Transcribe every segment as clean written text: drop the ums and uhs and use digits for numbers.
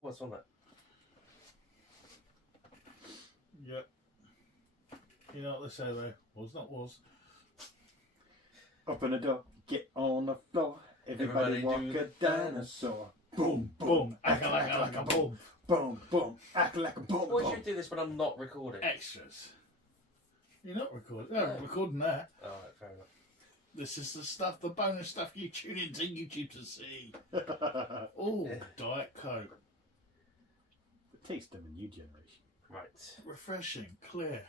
What's on that? Yep. You know what they say though? Was not was. Open the door, get on the floor. Everybody walk a dinosaur. Boom, Boom. Acca like a boom. boom, boom. Act like a boom, Why boom. should you do this when I'm not recording? Extras. You're not recording. No, I'm recording that. Alright, fair enough. This is the stuff, the bonus stuff you tune into YouTube to see. Oh, Diet Coke. The taste of a new generation. Right. Refreshing, clear.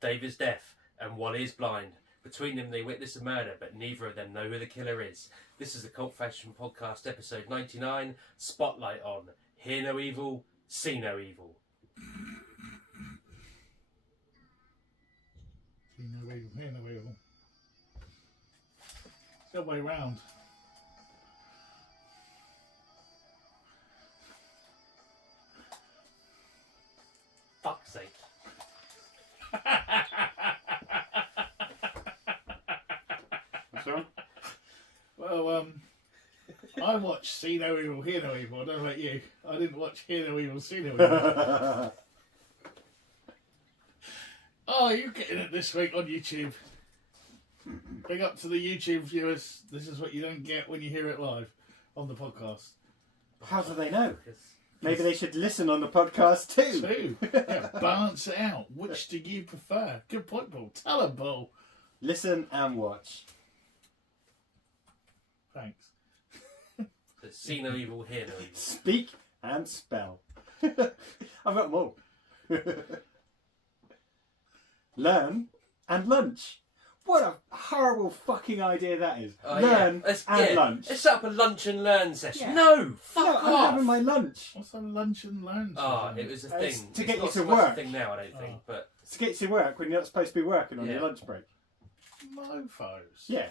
Dave is deaf and Wally is blind. Between them they witness a murder, but neither of them know who the killer is. This is the Cult Fashion Podcast, episode 99, Spotlight on Hear No Evil, See No Evil. See no evil, hear no evil. It's the other way round. Fuck's sake. What's wrong? Well, I watched See No Evil, Hear No Evil. I don't know about you. I didn't watch Hear No Evil, See No Evil. Oh, you're getting it this week on YouTube. Big up to the YouTube viewers. This is what you don't get when you hear it live on the podcast. How do they know? Because Maybe they should listen on the podcast too. Two. Yeah, balance it out. Which do you prefer? Good point, Paul. Tell them, Paul. Listen and watch. Thanks. See No Evil, Hear No Evil. Speak and spell. I've got them all. Learn and lunch. What a horrible fucking idea that is. Oh, Learn yeah. and lunch. Let's set up a lunch and learn session. Yeah. No! Fuck No, off! I'm having my lunch. What's a lunch and learn? Oh, it was a It's thing. to get It's you not to so much work. a thing now, I don't think. Oh. But To get you to work when you're not supposed to be working on Yeah. your lunch break. Mofos. Yeah,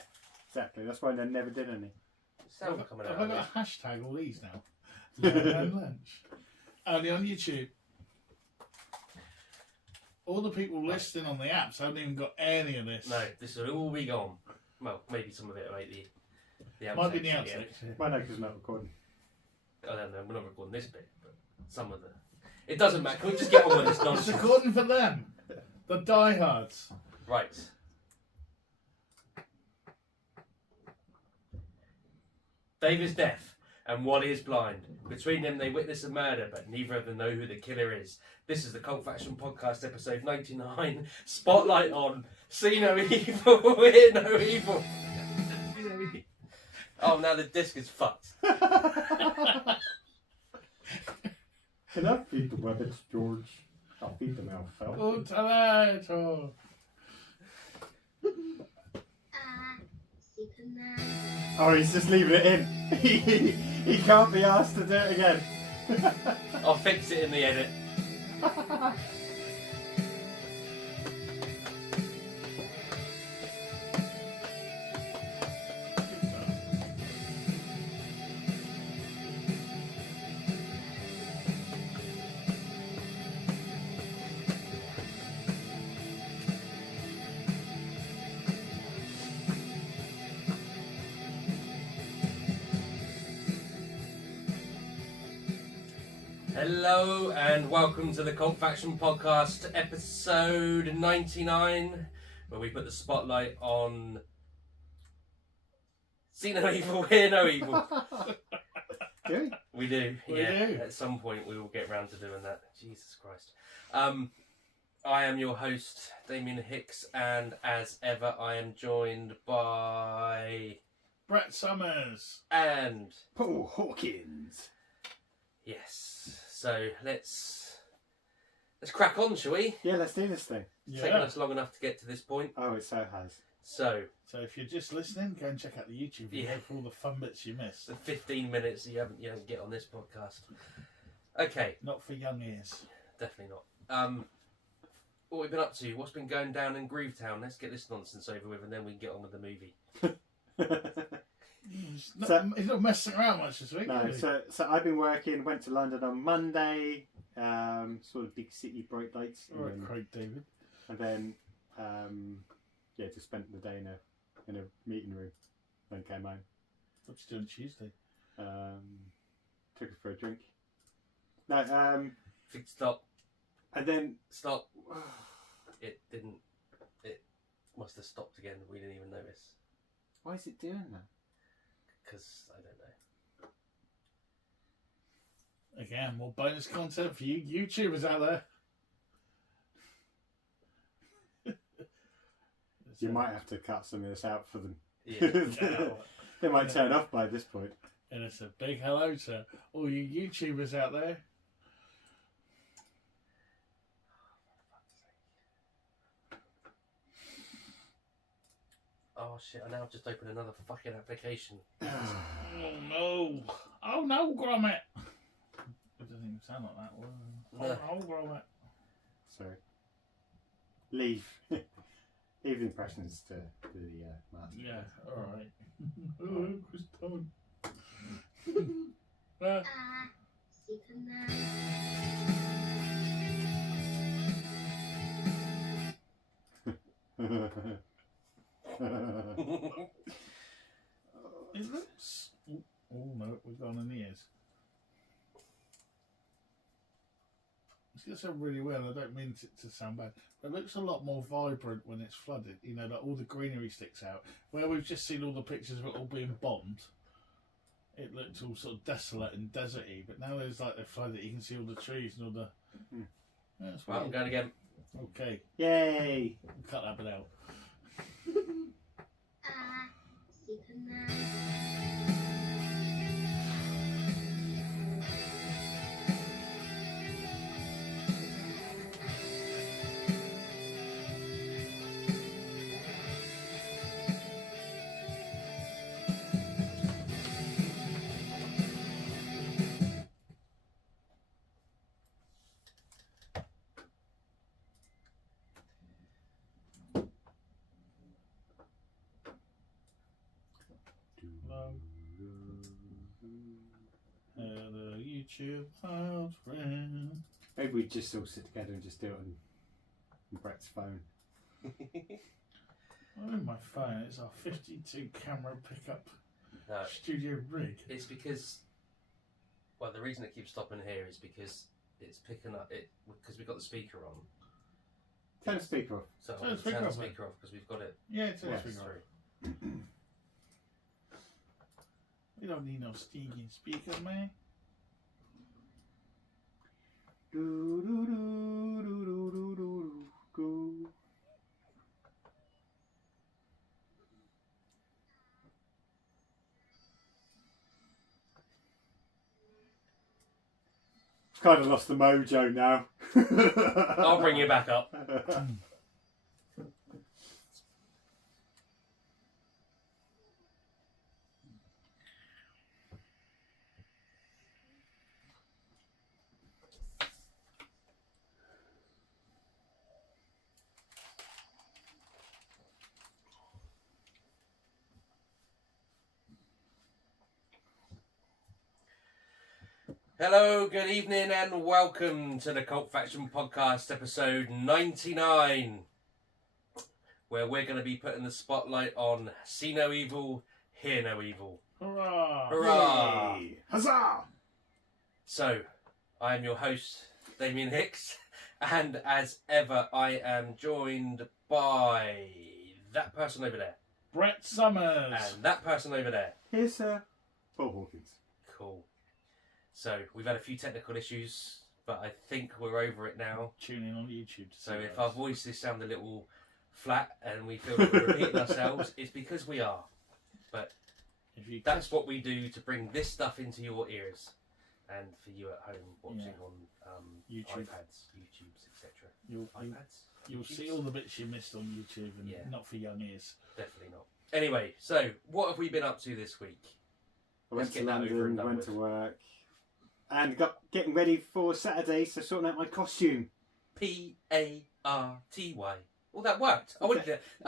exactly. That's why they never did any. sound coming out. Have I got a hashtag all these now? Learn and lunch. Only on YouTube. All the people listening on the apps haven't even got any of this. No, this will all be gone. Well, maybe some of it will make the outtakes. Might be the again. outtakes. Yeah. Well, no, because not recording. I don't know, we're not recording this bit, but some of the... It doesn't matter, can we just get on with this It's nonsense? recording for them. The diehards. Right. Dave is deaf and Wally is blind. Between them they witness a murder, but neither of them know who the killer is. This is the Cult Faction Podcast, episode 99, Spotlight on See No Evil, Hear No Evil. Oh, now the disc is fucked. Can I feed the rabbits, George? I'll feed them alfalfa. Oh, tomato. Oh, he's just leaving it in. He can't be asked to do it again. I'll fix it in the edit. Hello and welcome to the Cult Faction Podcast, episode 99, where we put the spotlight on See No Evil, Hear No Evil. Do we? We do, We yeah. do. At some point we will get round to doing that. Jesus Christ. I am your host, Damien Hicks, and as ever I am joined by... Brett Summers. And... Paul Hawkins. Yes. So let's crack on, shall we? Yeah, let's do this thing. It's taken us long enough to get to this point. Oh, it so has. So, So if you're just listening, go and check out the YouTube video Yeah. for all the fun bits you missed. the 15 minutes you don't get on this podcast. Okay, Not for young ears. definitely not. What we've been up to? What's been going down in Groovetown? Let's get this nonsense over with, and then we can get on with the movie. He's not messing around much this week. No, is he? so I've been working, went to London on Monday, sort of big city bright lights. All right, Craig David. And then, just spent the day in a meeting room, then came home. What you doing Tuesday? took her for a drink. No, Stop. and then Stop. It didn't. It must have stopped again. We didn't even notice. why is it doing that? Because I don't know. Again, more bonus content for you YouTubers out there. You might have to cut some of this out for them. Yeah. They might turn off by this point. And it's a big hello to all you YouTubers out there. Oh shit! I now just opened another fucking application. Oh no! Oh no, Gromit! It doesn't even sound like that. No. Oh, Gromit! Sorry. Leave. Leave the impressions to the master. Yeah, alright. Oh, Kristen. It looks. Oh no, we've gone in the ears. It's going to sound really weird. I don't mean it to sound bad, but it looks a lot more vibrant when it's flooded. You know, like all the greenery sticks out. Where we've just seen all the pictures of it all being bombed, it looked all sort of desolate and deserty. But now there's like they're flooded, you can see all the trees and all the. Yeah, it's Right, I'm weird. going again. Okay, Yay! cut that bit out. Hello, YouTube, old friend. Maybe we just all sit together and just do it on Brett's phone. Oh, my phone. It's our 52 camera pickup No, studio rig. it's because. Well, the reason it keeps stopping here is because it's picking up it because we've got the speaker on. Turn the speaker off. So Turn the I'll speaker turn the off, mate. speaker off because we've got it Yeah, it's Yes. through. We don't need no stinking speakers, man. Do, do, do, do, do, do, do, go. Kind of lost the mojo now. I'll bring you back up. Hello, good evening, and welcome to the Cult Faction Podcast, episode 99, where we're going to be putting the spotlight on See No Evil, Hear No Evil. Hurrah! Hurrah! Yay. Huzzah! So, I am your host, Damien Hicks, and as ever, I am joined by that person over there, Brett Summers! and that person over there. Here's Paul Hawkins. Cool. So, we've had a few technical issues, but I think we're over it now. Tune in on YouTube to So see if us. our voices sound a little flat and we feel like we're repeating ourselves, it's because we are. But If you that's what we do to bring this stuff into your ears and for you at home watching Yeah. on YouTube. iPads, YouTubes, etc. You'll iPads? see all the bits you missed on YouTube and Yeah. not for young ears. Definitely not. Anyway, so what have we been up to this week? I went Let's to get that over and London, done went with. to work, and getting ready for Saturday, so sorting out my costume. P-A-R-T-Y. Well, that worked. I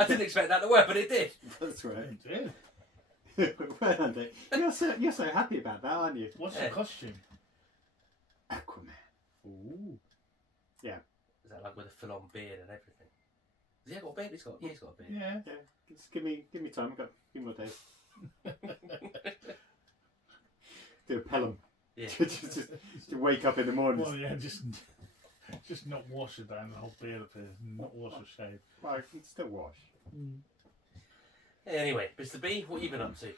didn't expect that to work, but it did. That's right. It did. Well done, Dick. You're so happy about that, aren't you? What's Yeah. your costume? Aquaman. Ooh. Is that like with a full-on beard and everything? Has he got a beard? He's got a beard. Yeah. Yeah, just give me time. I've got a few more days. Do a Pelham. Yeah. just to wake up in the morning. Well, yeah, just not wash it down, the whole beard appears, not wash or shave. Well, you can still wash. Anyway, Mr. B, what have you been up to?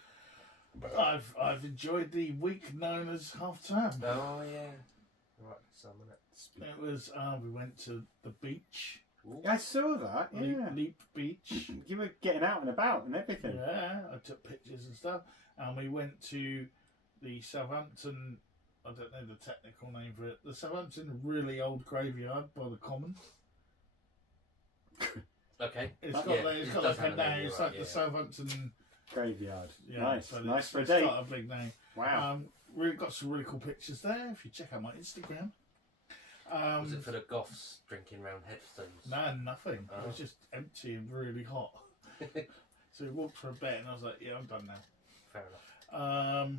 But I've enjoyed the week known as half term. Oh yeah, right. Some of it. It was we went to the beach, I saw that. Yeah, Leap Beach. you were getting out and about and everything. Yeah, I took pictures and stuff, and we went to the Southampton. I don't know the technical name for it. The Southampton really old graveyard by the Common. Okay. It's Yeah, got it like does have a a name. name, It's right, like yeah. the Southampton. Graveyard. Yeah, Nice, but nice for a it's date. got a big name. Wow. We've got some really cool pictures there. If you check out my Instagram. Was it for the goths drinking round headstones? No, nothing. It Oh. was just empty and really hot. So we walked for a bit, and I was like, "Yeah, I'm done now." Fair enough.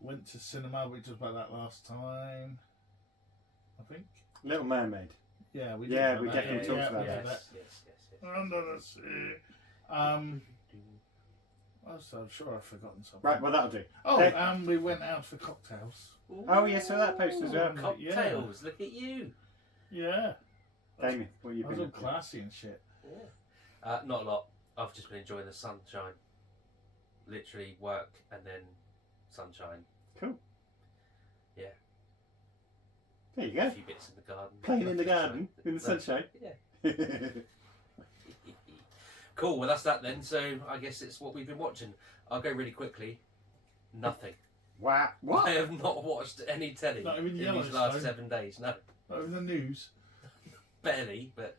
Went to cinema. We talked about that last time, I think. Little Mermaid. Yeah, we Yeah, did we that. definitely talked about we did that. Yes. Under the sea. I'm sure I've forgotten something. Right, well, that'll do. Oh, Hey. we went out for cocktails. Oh, yeah, so that post as well. Cocktails, look at you. Yeah. Damien, what have you I was been all up to? classy and shit. Yeah. Not a lot. I've just been enjoying the sunshine. Literally work and then sunshine. Cool. Yeah. There you A go. few bits in the garden. Playing in the Nothing garden, in the sunshine. Yeah. Cool, well that's that then. So I guess it's what we've been watching. I'll go really quickly. Nothing. Wow. What? I have not watched any telly Not even in these Yellowstone? last 7 days. No, Oh, in the news. barely. But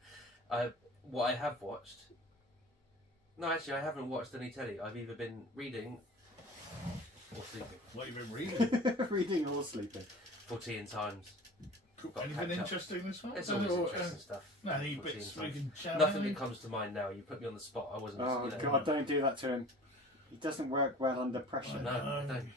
what I have watched. No, actually, I haven't watched any telly. I've either been reading or sleeping. What have you been reading? Reading or sleeping. Footy and Times. Got to Anything catch up. interesting this month? It's always interesting stuff. Any Footy bits and we Times. can shout Nothing out? that comes to mind now. You put me on the spot. I wasn't. Oh, you know, God, don't do that to him. He doesn't work well under pressure. No, I Um, don't.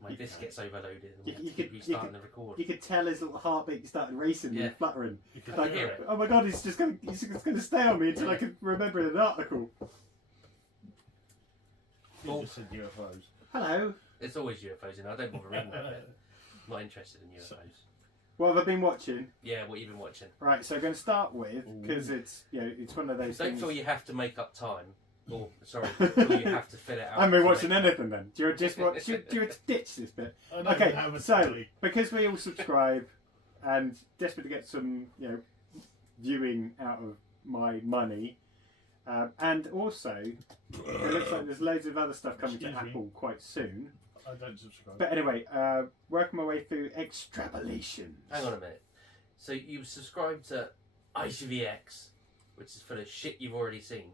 My You- disc gets overloaded and we you have to could- keep you restarting could- the record. You could tell his little heartbeat started racing Yeah. and fluttering. You can Like, hear yeah. it. Oh my God, he's just going to stay on me until I can remember an article. You just said UFOs. Hello. It's always UFOs, and I don't bother reading that bit. I'm not interested in UFOs. What have I been watching? Yeah, what you've been watching. Right, so I'm going to start with, because it's, it's one of those Don't things. feel you have to make up time. Or, sorry, feel you have to fill it out. I haven't been to watching make- anything then. Do you just watch? Do you ditch this bit? I don't Okay, have a so telly. because we all subscribe and desperate to get some, viewing out of my money, and also it looks like there's loads of other stuff coming to Excuse me. Apple quite soon. I don't subscribe. But anyway, working my way through extrapolation. Hang on a minute. So you subscribe to ICVX, which is full of shit you've already seen,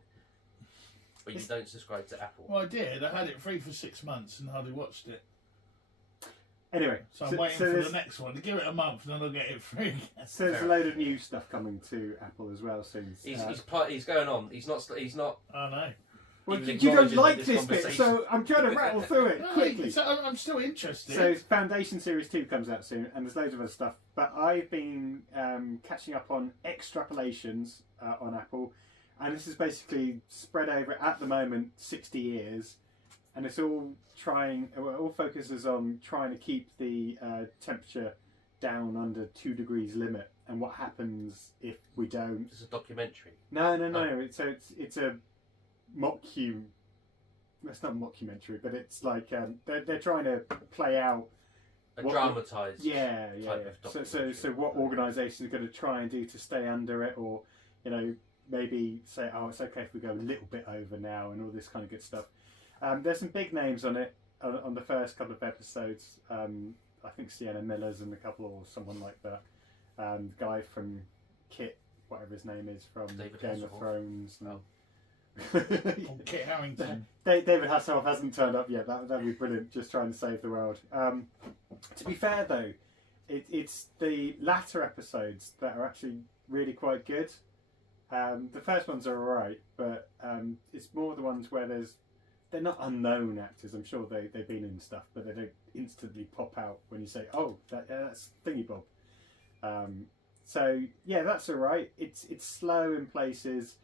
but you don't subscribe to Apple. Well, I did. I had it free for 6 months and hardly watched it. Anyway, So I'm waiting for there's, the next one. To give it a month and then I'll get it free again. so there's a load of new stuff coming to Apple as well soon. He's going on. He's not. I know. Well, even you don't acknowledging like that this bit, conversation- so I'm trying to rattle through it No, quickly. so I'm still interested. So Foundation Series 2 comes out soon, and there's loads of other stuff. But I've been catching up on extrapolations on Apple, and this is basically spread over, at the moment, 60 years. And it's all focuses on trying to keep the temperature down under 2 degrees limit, and what happens if we don't. It's a documentary. No. Oh. It's a it's not a mockumentary, but it's like they're trying to play out A What- dramatised. yeah. type of So what organisations are going to try and do to stay under it, or maybe say, oh, it's okay if we go a little bit over now, and all this kind of good stuff. There's some big names on it on the first couple of episodes. I think Sienna Miller's in a couple, or someone like that. Guy from Kit, whatever his name is, from David Game of Hasselhoff. Thrones. Oh. Oh, Kit Harington. David Hasselhoff hasn't turned up yet. That'd be brilliant. Just trying to save the world. To be fair, though, it's the latter episodes that are actually really quite good. The first ones are alright, but it's more the ones where they're not unknown actors. I'm sure they've been in stuff, but they don't instantly pop out when you say, "Oh, that's Thingy Bob." So yeah, that's alright. It's slow in places,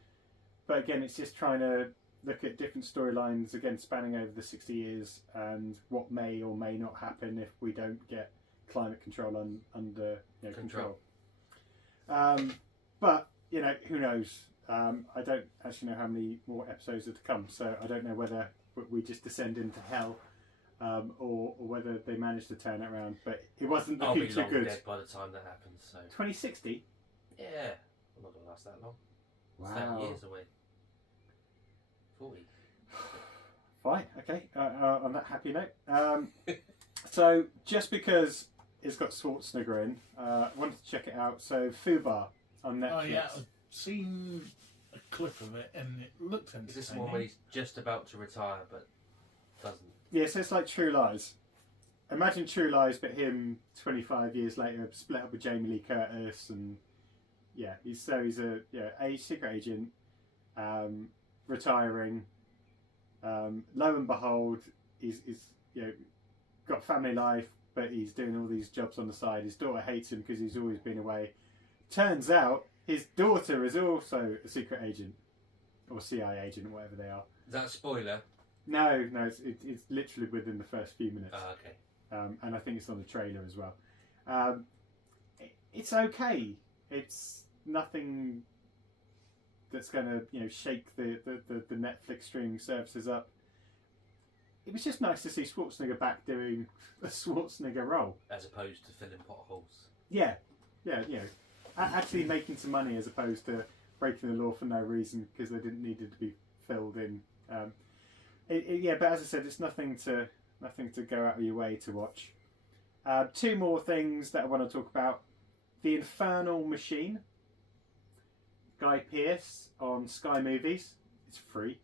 but again, it's just trying to look at different storylines, again spanning over the 60 years, and what may or may not happen if we don't get climate control under control. But who knows? I don't actually know how many more episodes are to come, so I don't know whether we just descend into hell, or whether they manage to turn it around. But it wasn't I'll looking be too long good. dead by the time that happens. So 2060. yeah, I'm not gonna last that long. It's Wow. 30 years away. 40. Fine. Okay. On that happy note. So just because it's got Schwarzenegger in, I wanted to check it out. So Fubar on Netflix. Oh yeah, I've seen a clip of it and it looked Is this entertaining. one where he's just about to retire but doesn't? Yeah, so it's like True Lies. Imagine True Lies, but him 25 years later, split up with Jamie Lee Curtis, and yeah, he's a secret agent, retiring. Lo and behold, he's got a family life, but he's doing all these jobs on the side. His daughter hates him because he's always been away. Turns out his daughter is also a secret agent, or CIA agent, or whatever they are. Is that a spoiler? No, it's literally within the first few minutes. Oh, okay. And I think it's on the trailer as well. It's okay. It's nothing that's going to shake the Netflix streaming services up. It was just nice to see Schwarzenegger back doing a Schwarzenegger role, As opposed to filling potholes. yeah, actually making some money as opposed to breaking the law for no reason because they didn't need it to be filled in. But as I said, it's nothing to go out of your way to watch. Two more things that I want to talk about: The Infernal Machine, Guy Pearce on Sky Movies. It's free.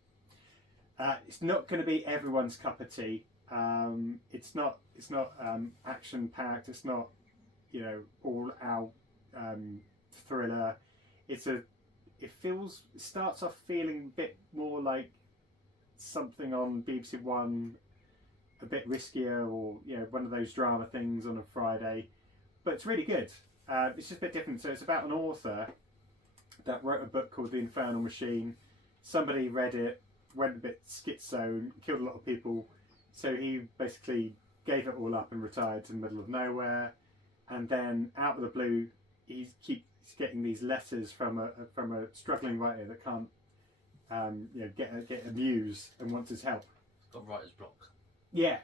It's not going to be everyone's cup of tea. It's not action packed. It's not all out thriller. It starts off feeling a bit more like something on BBC One, a bit riskier, or one of those drama things on a Friday. But it's really good. It's just a bit different. So it's about an author that wrote a book called The Infernal Machine. Somebody read it, went a bit schizo, killed a lot of people. So he basically gave it all up and retired to the middle of nowhere. And then out of the blue, he keeps getting these letters from a struggling writer that can't get a muse and wants his help. It's got writer's block. Yeah.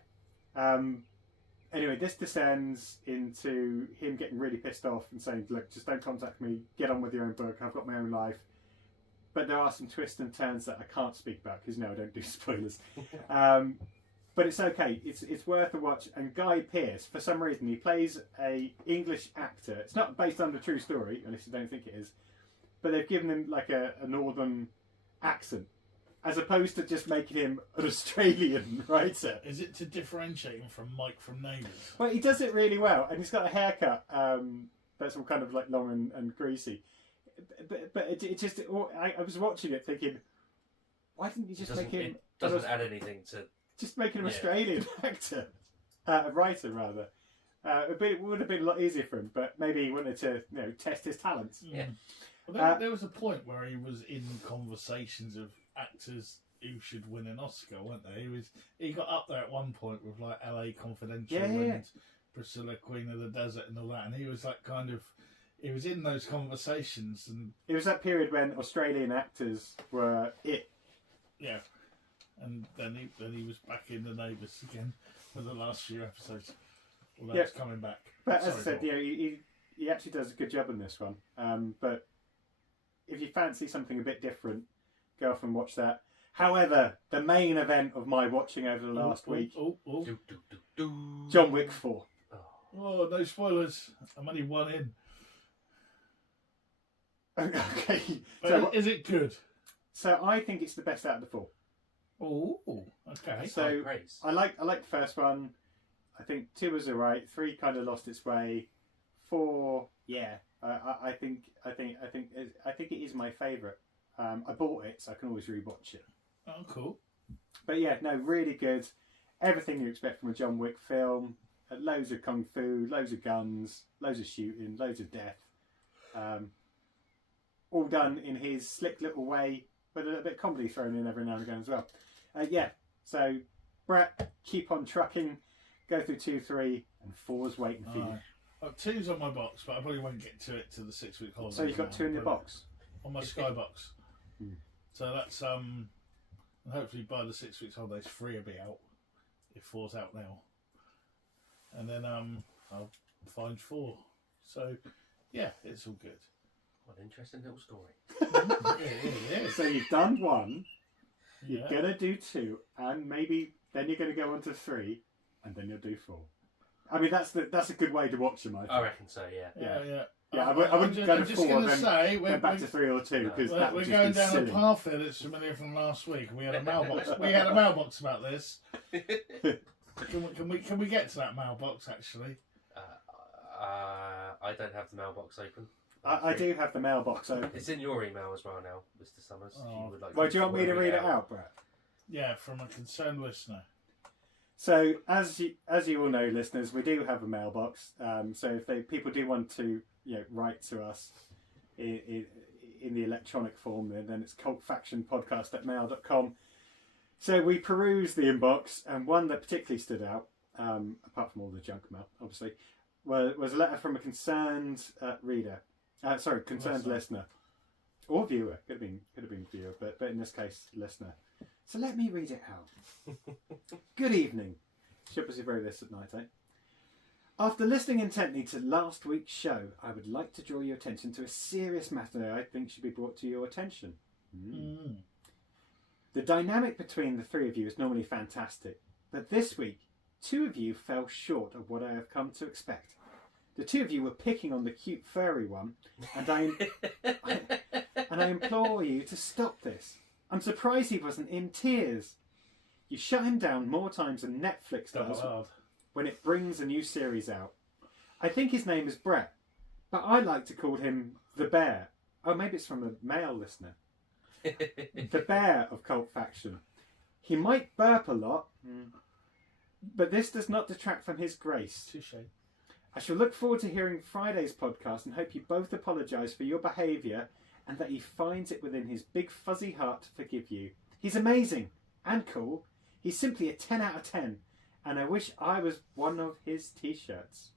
Anyway, this descends into him getting really pissed off and saying, look, just don't contact me, get on with your own book, I've got my own life. But there are some twists and turns that I can't speak about because, no, I don't do spoilers. But it's okay, it's worth a watch. And Guy Pearce, for some reason, he plays a English actor. It's not based on a true story, unless you don't think it is. But they've given him like a northern accent, as opposed to just making him an Australian writer. Is it to differentiate him from Mike from Neighbours? Well, he does it really well, and he's got a haircut that's all kind of like long and greasy. But it just, I was watching it thinking, why didn't you just make him? It doesn't add anything to. Just make him an Australian actor, a writer rather. It would have been a lot easier for him, but maybe he wanted to, test his talents. Yeah. Well, there was a point where he was in conversations of actors who should win an Oscar, weren't there? He got up there at one point with like LA Confidential and Priscilla, Queen of the Desert, and all that, and he was like he was in those conversations, and it was that period when Australian actors were it. Yeah, and then he was back in The Neighbours again for the last few episodes. Although it's coming back. But as I said, he actually does a good job in this one. But if you fancy something a bit different, go off and watch that. However, the main event of my watching over the last week, John Wick 4. Oh, no spoilers. I'm only one in. Okay. So, is it good? So I think it's the best out of the four. Oh, okay. So I like the first one. I think 2 was alright. 3 kind of lost its way. 4, yeah. I think it is my favourite. I bought it, so I can always rewatch it. Oh, cool. But yeah, no, really good. Everything you expect from a John Wick film. Loads of kung fu, loads of guns, loads of shooting, loads of death. All done in his slick little way. with a little bit of comedy thrown in every now and again as well. So Brett, keep on trucking, go through 2, 3, and 4's waiting for you. 2's on my box, but I probably won't get to it till the 6-week holiday. So you've got 2 in your box? On my Skybox. So that's and hopefully by the 6 weeks holidays 3 will be out, if 4's out now. And then I'll find 4. So yeah, it's all good. What an interesting little story. Yeah. So you've done 1, Yeah. you're gonna do 2, and maybe then you're gonna go on to 3, and then you'll do 4. I mean, that's a good way to watch them. I reckon so. Yeah. Yeah. I wouldn't go to 4 then back to 3 or 2 because that would we're just going be down silly. a path here that's familiar from last week. We had a mailbox. We had a mailbox about this. Can we get to that mailbox actually? I don't have the mailbox open. I do have the mailbox open. It's in your email as well now, Mr. Summers. If you would like Well, do you want me to read it out, Brett? Yeah, from a concerned listener. So, as you all know, listeners, we do have a mailbox. So, if people do want to, write to us in the electronic form, then it's cultfactionpodcast@mail.com. So we perused the inbox, and one that particularly stood out, apart from all the junk mail, obviously, was a letter from a concerned reader. Concerned listener or viewer. Could have been viewer, but in this case, listener. So let me read it out. Good evening. Should be very this at night, eh? After listening intently to last week's show, I would like to draw your attention to a serious matter I think should be brought to your attention. The dynamic between the 3 of you is normally fantastic, but this week, 2 of you fell short of what I have come to expect. The 2 of you were picking on the cute furry one, and I implore you to stop this. I'm surprised he wasn't in tears. You shut him down more times than Netflix does when it brings a new series out. I think his name is Brett, but I like to call him the Bear. Oh, maybe it's from a male listener. The Bear of Cult Faction. He might burp a lot, but this does not detract from his grace. Touche. I shall look forward to hearing Friday's podcast and hope you both apologise for your behaviour and that he finds it within his big fuzzy heart to forgive you. He's amazing and cool. He's simply a 10 out of 10, and I wish I was one of his t-shirts.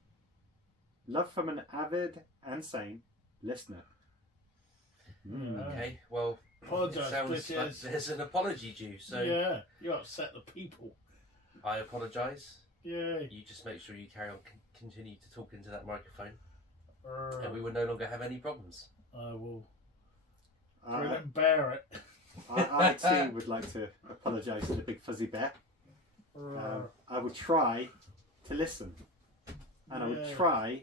Love from an avid and sane listener. Okay, well, Apologise, it sounds like bitches. there's an apology due, so Yeah, you upset the people. I apologise. Yeah. You just make sure you carry on, continue to talk into that microphone, and we will no longer have any problems. I will. We don't bear it. I too would like to apologise to the big fuzzy bear. I would try to listen, and I would try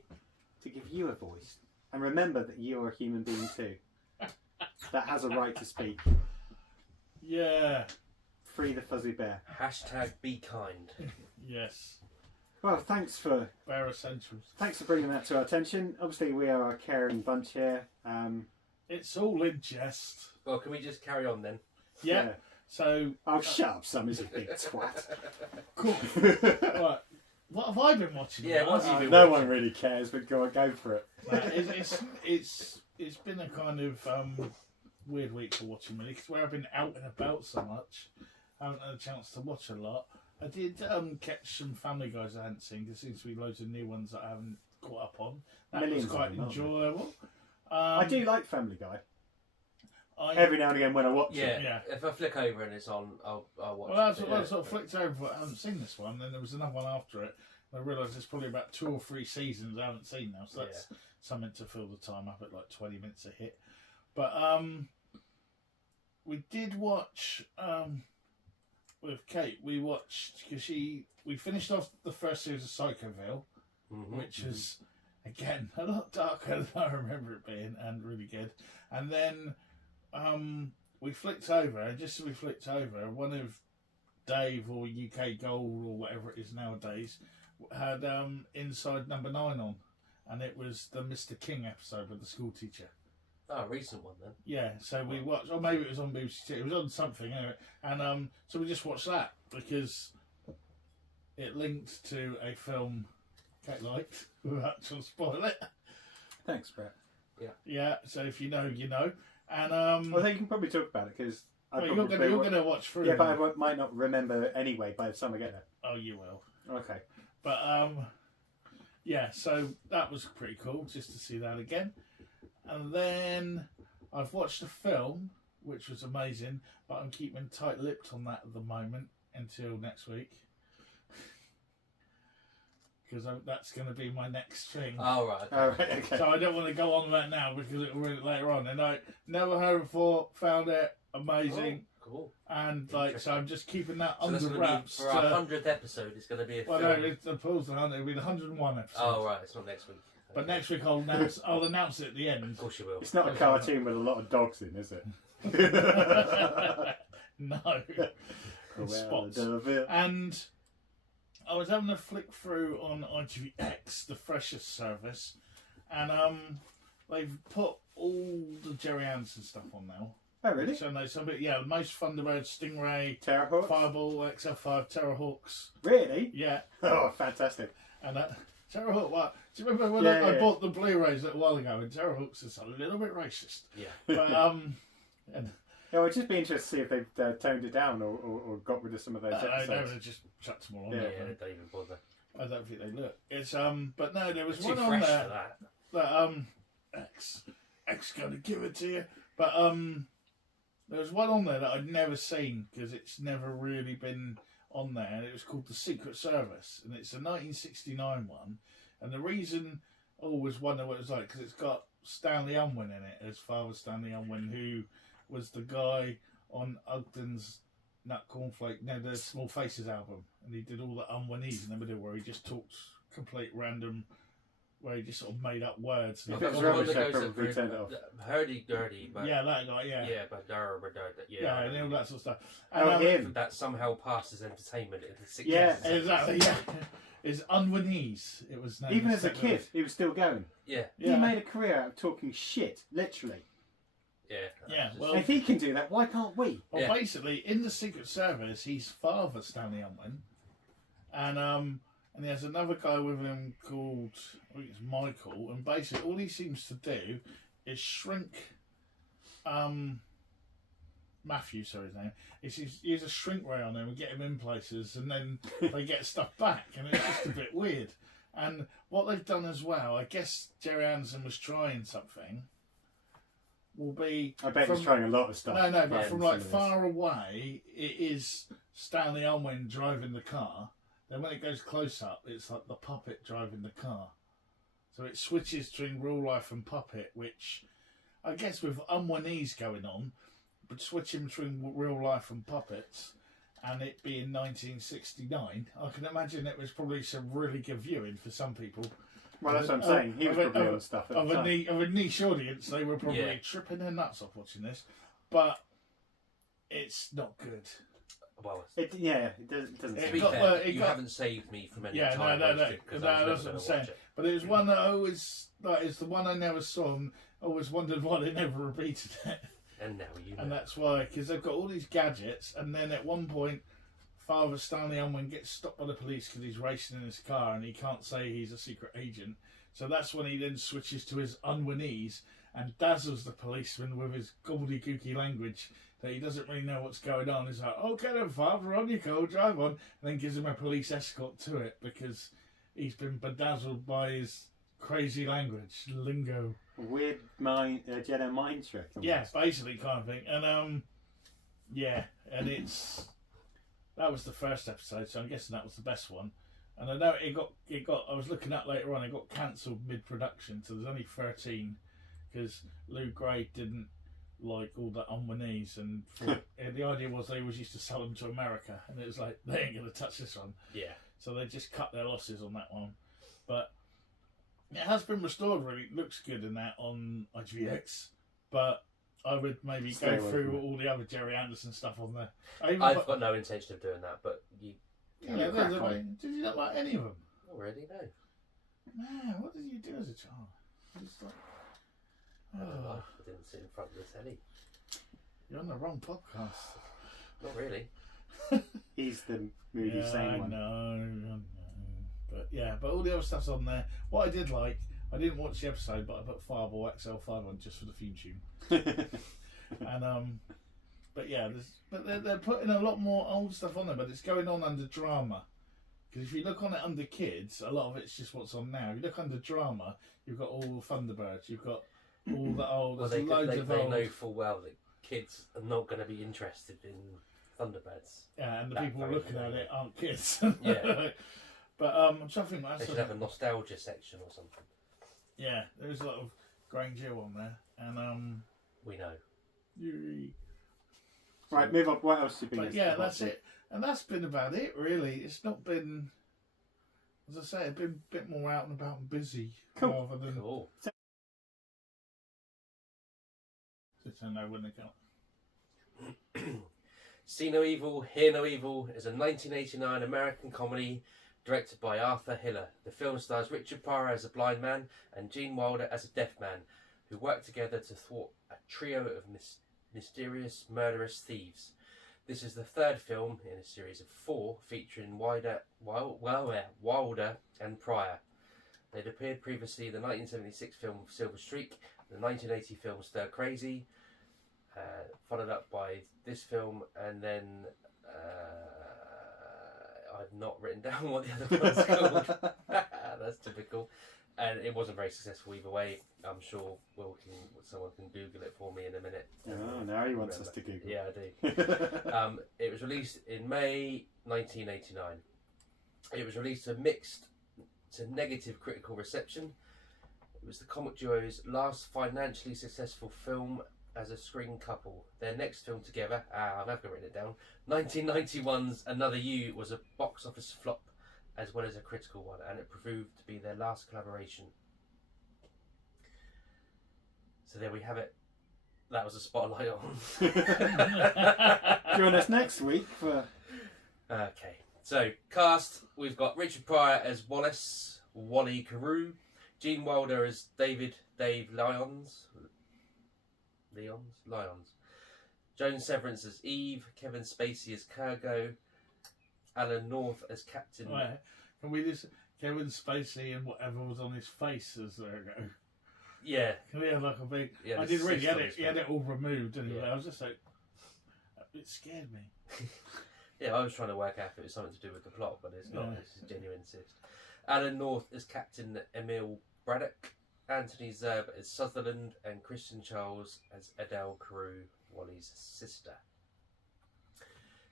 to give you a voice. And remember that you're a human being too, that has a right to speak. Yeah. Free the fuzzy bear. Hashtag be kind. Yes. Well, thanks for Bear essentials. bringing that to our attention. Obviously, we are a caring bunch here. It's all in jest. Well, can we just carry on then? Yeah. So. Oh, shut up, Summers, you big twat. Cool. Right. What have I been watching? Yeah, what's he been No watching? one really cares, but go for it. It's been a kind of weird week for watching really, because where I've been out and about so much, I haven't had a chance to watch a lot. I did catch some Family Guys I hadn't seen. There seems to be loads of new ones that I haven't caught up on. That Millions was quite of them, aren't there? enjoyable. I do like Family Guy. I Every now and again when I watch it. Yeah. If I flick over and it's on, I'll watch Well, it. I sort of flicked over. I haven't seen this one. Then there was another one after it. I realised there's probably about 2 or 3 seasons I haven't seen now. So that's something to fill the time up at like 20 minutes a hit. But we did watch with Kate. We watched because we finished off the first series of Psychoville, which is again a lot darker than I remember it being, and really good. And then we flicked over, and just as we flicked over, one of Dave or UK Gold or whatever it is nowadays had Inside Number 9 on, and it was the Mr. King episode with the school teacher. Oh, a recent one then. Yeah, so we watched, or maybe it was on BBC Two. It was on something anyway, and so we just watched that because it linked to a film Kate liked. Without to spoil it. Thanks, Brett. Yeah, so if you know, you know. And Well, then you can probably talk about it because you're going to watch through. Yeah, but I might not remember anyway by the time I get there. Oh, you will. Okay. But yeah, so that was pretty cool just to see that again. And then I've watched a film which was amazing, but I'm keeping tight-lipped on that at the moment until next week. Because that's going to be my next thing. Oh, right. Okay. All right, okay. So I don't want to go on that now because it will ruin it later on. And I never heard before, found it amazing. Oh, cool. And so I'm just keeping that So that's under gonna be, wraps. for our 100th episode, it's going to be a well, film. no, it's opposed to 100. It'll be the 101 episode. Oh, right. It's not next week. But next week I'll announce it at the end. Of course you will. It's not a cartoon with a lot of dogs in, is it? No. Well, Spots. Devil. And I was having a flick through on ITVX, the freshest service, and they've put all the Jerry Anderson stuff on now. Oh, really? So no, the most Thunderbird, Stingray, Terrorhawks? Fireball, XL5, Terrorhawks. Really? Yeah. Oh, fantastic. And Terrorhawk, what? Do you remember when I bought the Blu-rays a little while ago? And Terrorhawks is a little bit racist. Yeah. But and Yeah, I'd just be interested to see if they've toned it down or got rid of some of those I episodes. know they just chucked them all on Yeah. there. Yeah, they don't even bother. I don't think they look. It's but no, there was It's one too on fresh there for that. that X gonna give it to you. But there was one on there that I'd never seen because it's never really been on there, and it was called The Secret Service, and it's a 1969 one. And the reason I always wonder what it was like because it's got Stanley Unwin in it as Father Stanley Unwin, who was the guy on Ogden's Nut Cornflake, no, the Small Faces album, and he did all the Unwinese in the middle where he just talked complete random, where he just sort of made up words. If And it was The one rubbish, that I'd goes probably up turn it off. Hurdy-gurdy, but... yeah, that guy, yeah. Yeah, but yeah. Yeah, and all that sort of stuff. Oh, And, him. That somehow passes entertainment in the 60s. Yeah, exactly, yeah. It's Unwinese, it was named. Even as a kid, he was still going. Yeah. Yeah. He made a career out of talking shit, literally. Yeah. Yeah, Just- well- If he can do that, why can't we? Well, Yeah. basically, in the Secret Service, he's Father Stanley Unwin, and he has another guy with him called, I think it's Michael, and basically all he seems to do is shrink, Matthew, sorry his name, he uses a shrink ray on him and get him in places, and then they get stuff back, and it's just a bit weird. And what they've done as well, I guess Jerry Anderson was trying something, will be... I bet he's trying a lot of stuff. No, but Yeah, from some like of this. far away, it is Stanley Unwin driving the car. Then when it goes close up, it's like the puppet driving the car. So it switches between real life and puppet, which I guess with Unwinese going on, but switching between real life and puppets, and it being 1969, I can imagine it was probably some really good viewing for some people. Well, that's what I'm saying. He was probably on stuff at Of the a, time. of a niche audience, they were probably Yeah. tripping their nuts off watching this, but it's not good. Well, It doesn't It to seem be got- fair, it you got- haven't saved me from any Yeah, time no, wasted, 'cause no, I was that's never what I'm gonna saying. watch it. But it was one that I always, like, it's the one I never saw, and I always wondered why they never repeated it. And now you know. And that's why, because they've got all these gadgets, and then at one point, Father Stanley Unwin gets stopped by the police because he's racing in his car, and he can't say he's a secret agent. So that's when he then switches to his Unwinese and dazzles the policeman with his gobbledygooky language that he doesn't really know what's going on. He's like, "Okay then, Father, on you go, drive on," and then gives him a police escort to it because he's been bedazzled by his crazy language, lingo. weird Jedi mind trick. almost. Yeah, basically kind of thing. And yeah, and that was the first episode, so I'm guessing that was the best one. And I know it got. I was looking up later on. It got cancelled mid-production, so there's only 13 because Lou Gray didn't like all the Unwinese, and the idea was they was used to sell them to America, and it was like they ain't gonna touch this one. Yeah. So they just cut their losses on that one. But it has been restored really. It looks good in that on IGX. But I would maybe Stay go away through from it. all the other Jerry Anderson stuff on there. I've got no intention of doing that, but you Yeah, crack there's on. did you not like any of them? already know. Man, what did you do as a child? Just like, I don't know. oh, I didn't sit in front of the telly. you're on the wrong podcast. Not really. He's the moody Yeah, sane I one. know. But yeah, but all the other stuff's on there. What I did like, I didn't watch the episode, but I put Fireball XL5 on just for the theme tune. And but yeah, they're putting a lot more old stuff on there, but it's going on under drama. Because if you look on it under kids, a lot of it's just what's on now. If you look under drama, you've got all the Thunderbirds, you've got all the old. Well, There's loads of they old. know full well that kids are not going to be interested in Thunderbirds. Yeah, and the that people very looking at early. it aren't kids. Yeah. But I'm trying to think. They should have a nostalgia section or something. Yeah, there's a lot of Granger on there, and We know. Right, move on. What else have you been? But yeah, that's it. And that's been about it, really. It's not been, as I say, it's been a bit more out and about and busy Cool. rather than. Cool. I know when they come. See No Evil, Hear No Evil is a 1989 American comedy directed by Arthur Hiller. The film stars Richard Pryor as a blind man and Gene Wilder as a deaf man, who work together to thwart a trio of mysterious, murderous thieves. This is the third film in a series of 4 featuring Wilder and Pryor. They'd appeared previously in the 1976 film Silver Streak, the 1980 film Stir Crazy, followed up by this film, and then I've not written down what the other one's called. That's typical. And it wasn't very successful either way. I'm sure someone can Google it for me in a minute. Oh, now he wants us to Google. Yeah, I do. It was released in May 1989. It was released to negative critical reception. It was the comic duo's last financially successful film as a screen couple. Their next film together, I've never written it down, 1991's Another You was a box office flop as well as a critical one, and it proved to be their last collaboration. So there we have it. That was a spotlight on. Join us next week for... Okay, so cast, we've got Richard Pryor as Wallace, Wally Carew, Gene Wilder as Dave Lyons, Joan Severance as Eve, Kevin Spacey as Kurgo, Alan North as Captain. Right. Can we just Kevin Spacey and whatever was on his face as there we go? Yeah. Can we have like a big? Yeah, I did read. cyst He had it all removed, didn't he? Yeah. I was just like, it scared me. Yeah, I was trying to work out if it was something to do with the plot, but it's not. Yeah. It's a genuine cyst. Alan North as Captain Emil Braddock, Anthony Zerbe as Sutherland, and Kirsten Childs as Adele Carew, Wally's sister.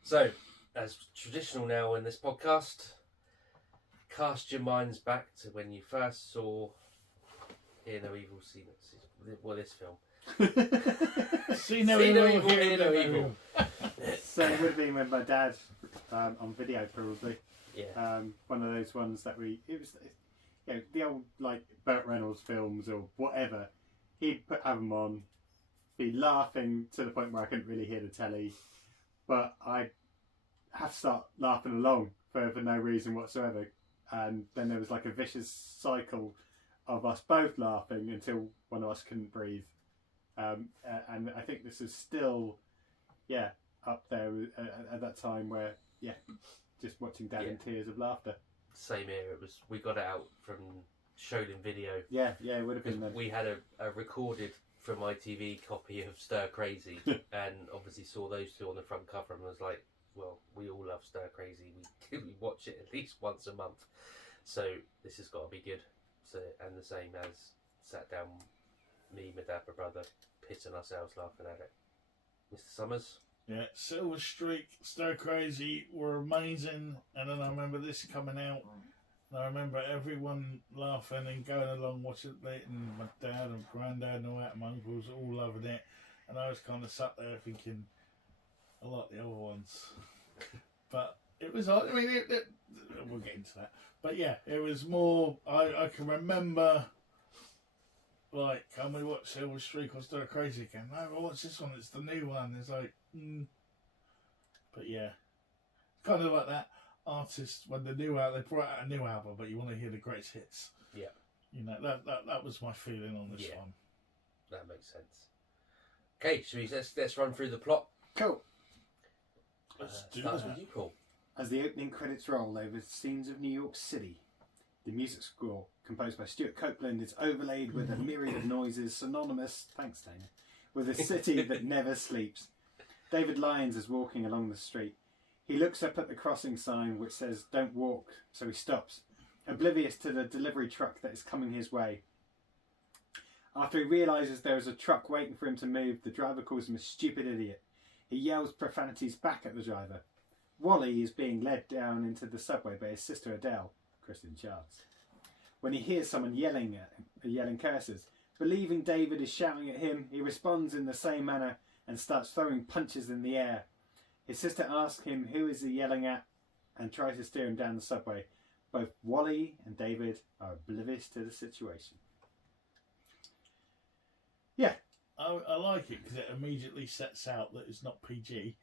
So, as traditional now in this podcast, cast your minds back to when you first saw Hear No Evil, See No... this film. See no See no evil, evil, hear no evil. So it would have been with my dad on video, probably. Yeah. One of those ones that it was, you know, the old like Burt Reynolds films or whatever. He'd have them on, be laughing to the point where I couldn't really hear the telly, but I'd have to start laughing along for no reason whatsoever. And then there was like a vicious cycle of us both laughing until one of us couldn't breathe. And I think this is still, up there at that time where, just watching Dad in tears of laughter. Same here. We got it out from showed in video. Yeah, it would have been then. We had a recorded from ITV copy of Stir Crazy, and obviously saw those two on the front cover and was like, well, we all love Stir Crazy. We watch it at least once a month. So this has got to be good. So, and the same as sat down, me, my dad, my brother, pissing ourselves laughing at it. Mr. Summers? Yeah, Silver Streak, Stir Crazy were amazing, and then I remember this coming out, and I remember everyone laughing and going along watching it, and my dad and granddad and all that, my uncles all loving it, and I was kind of sat there thinking, I like the other ones, but it was, I mean, we'll get into that, but yeah, it was more, I can remember, like, can we watch Silver Streak or Stir Crazy again? No, I'll watch this one, it's the new one, it's like, But yeah, kind of like that artist when they're new out, they brought out a new album, but you want to hear the greatest hits. Yeah. You know, that was my feeling on this one. That makes sense. Okay, let's run through the plot. Cool. Let's do starts that. with you, Paul. As the opening credits roll over scenes of New York City, the music score, composed by Stuart Copeland, is overlaid with a myriad of noises synonymous, thanks Dana, with a city that never sleeps. David Lyons is walking along the street. He looks up at the crossing sign which says "Don't walk," so he stops, oblivious to the delivery truck that is coming his way. After he realises there is a truck waiting for him to move, the driver calls him a stupid idiot. He yells profanities back at the driver. Wally is being led down into the subway by his sister Adele, Kirsten Childs. When he hears someone yelling curses, believing David is shouting at him, he responds in the same manner and starts throwing punches in the air. His sister asks him who is he yelling at and tries to steer him down the subway. Both Wally and David are oblivious to the situation. Yeah. I like it because it immediately sets out that it's not PG.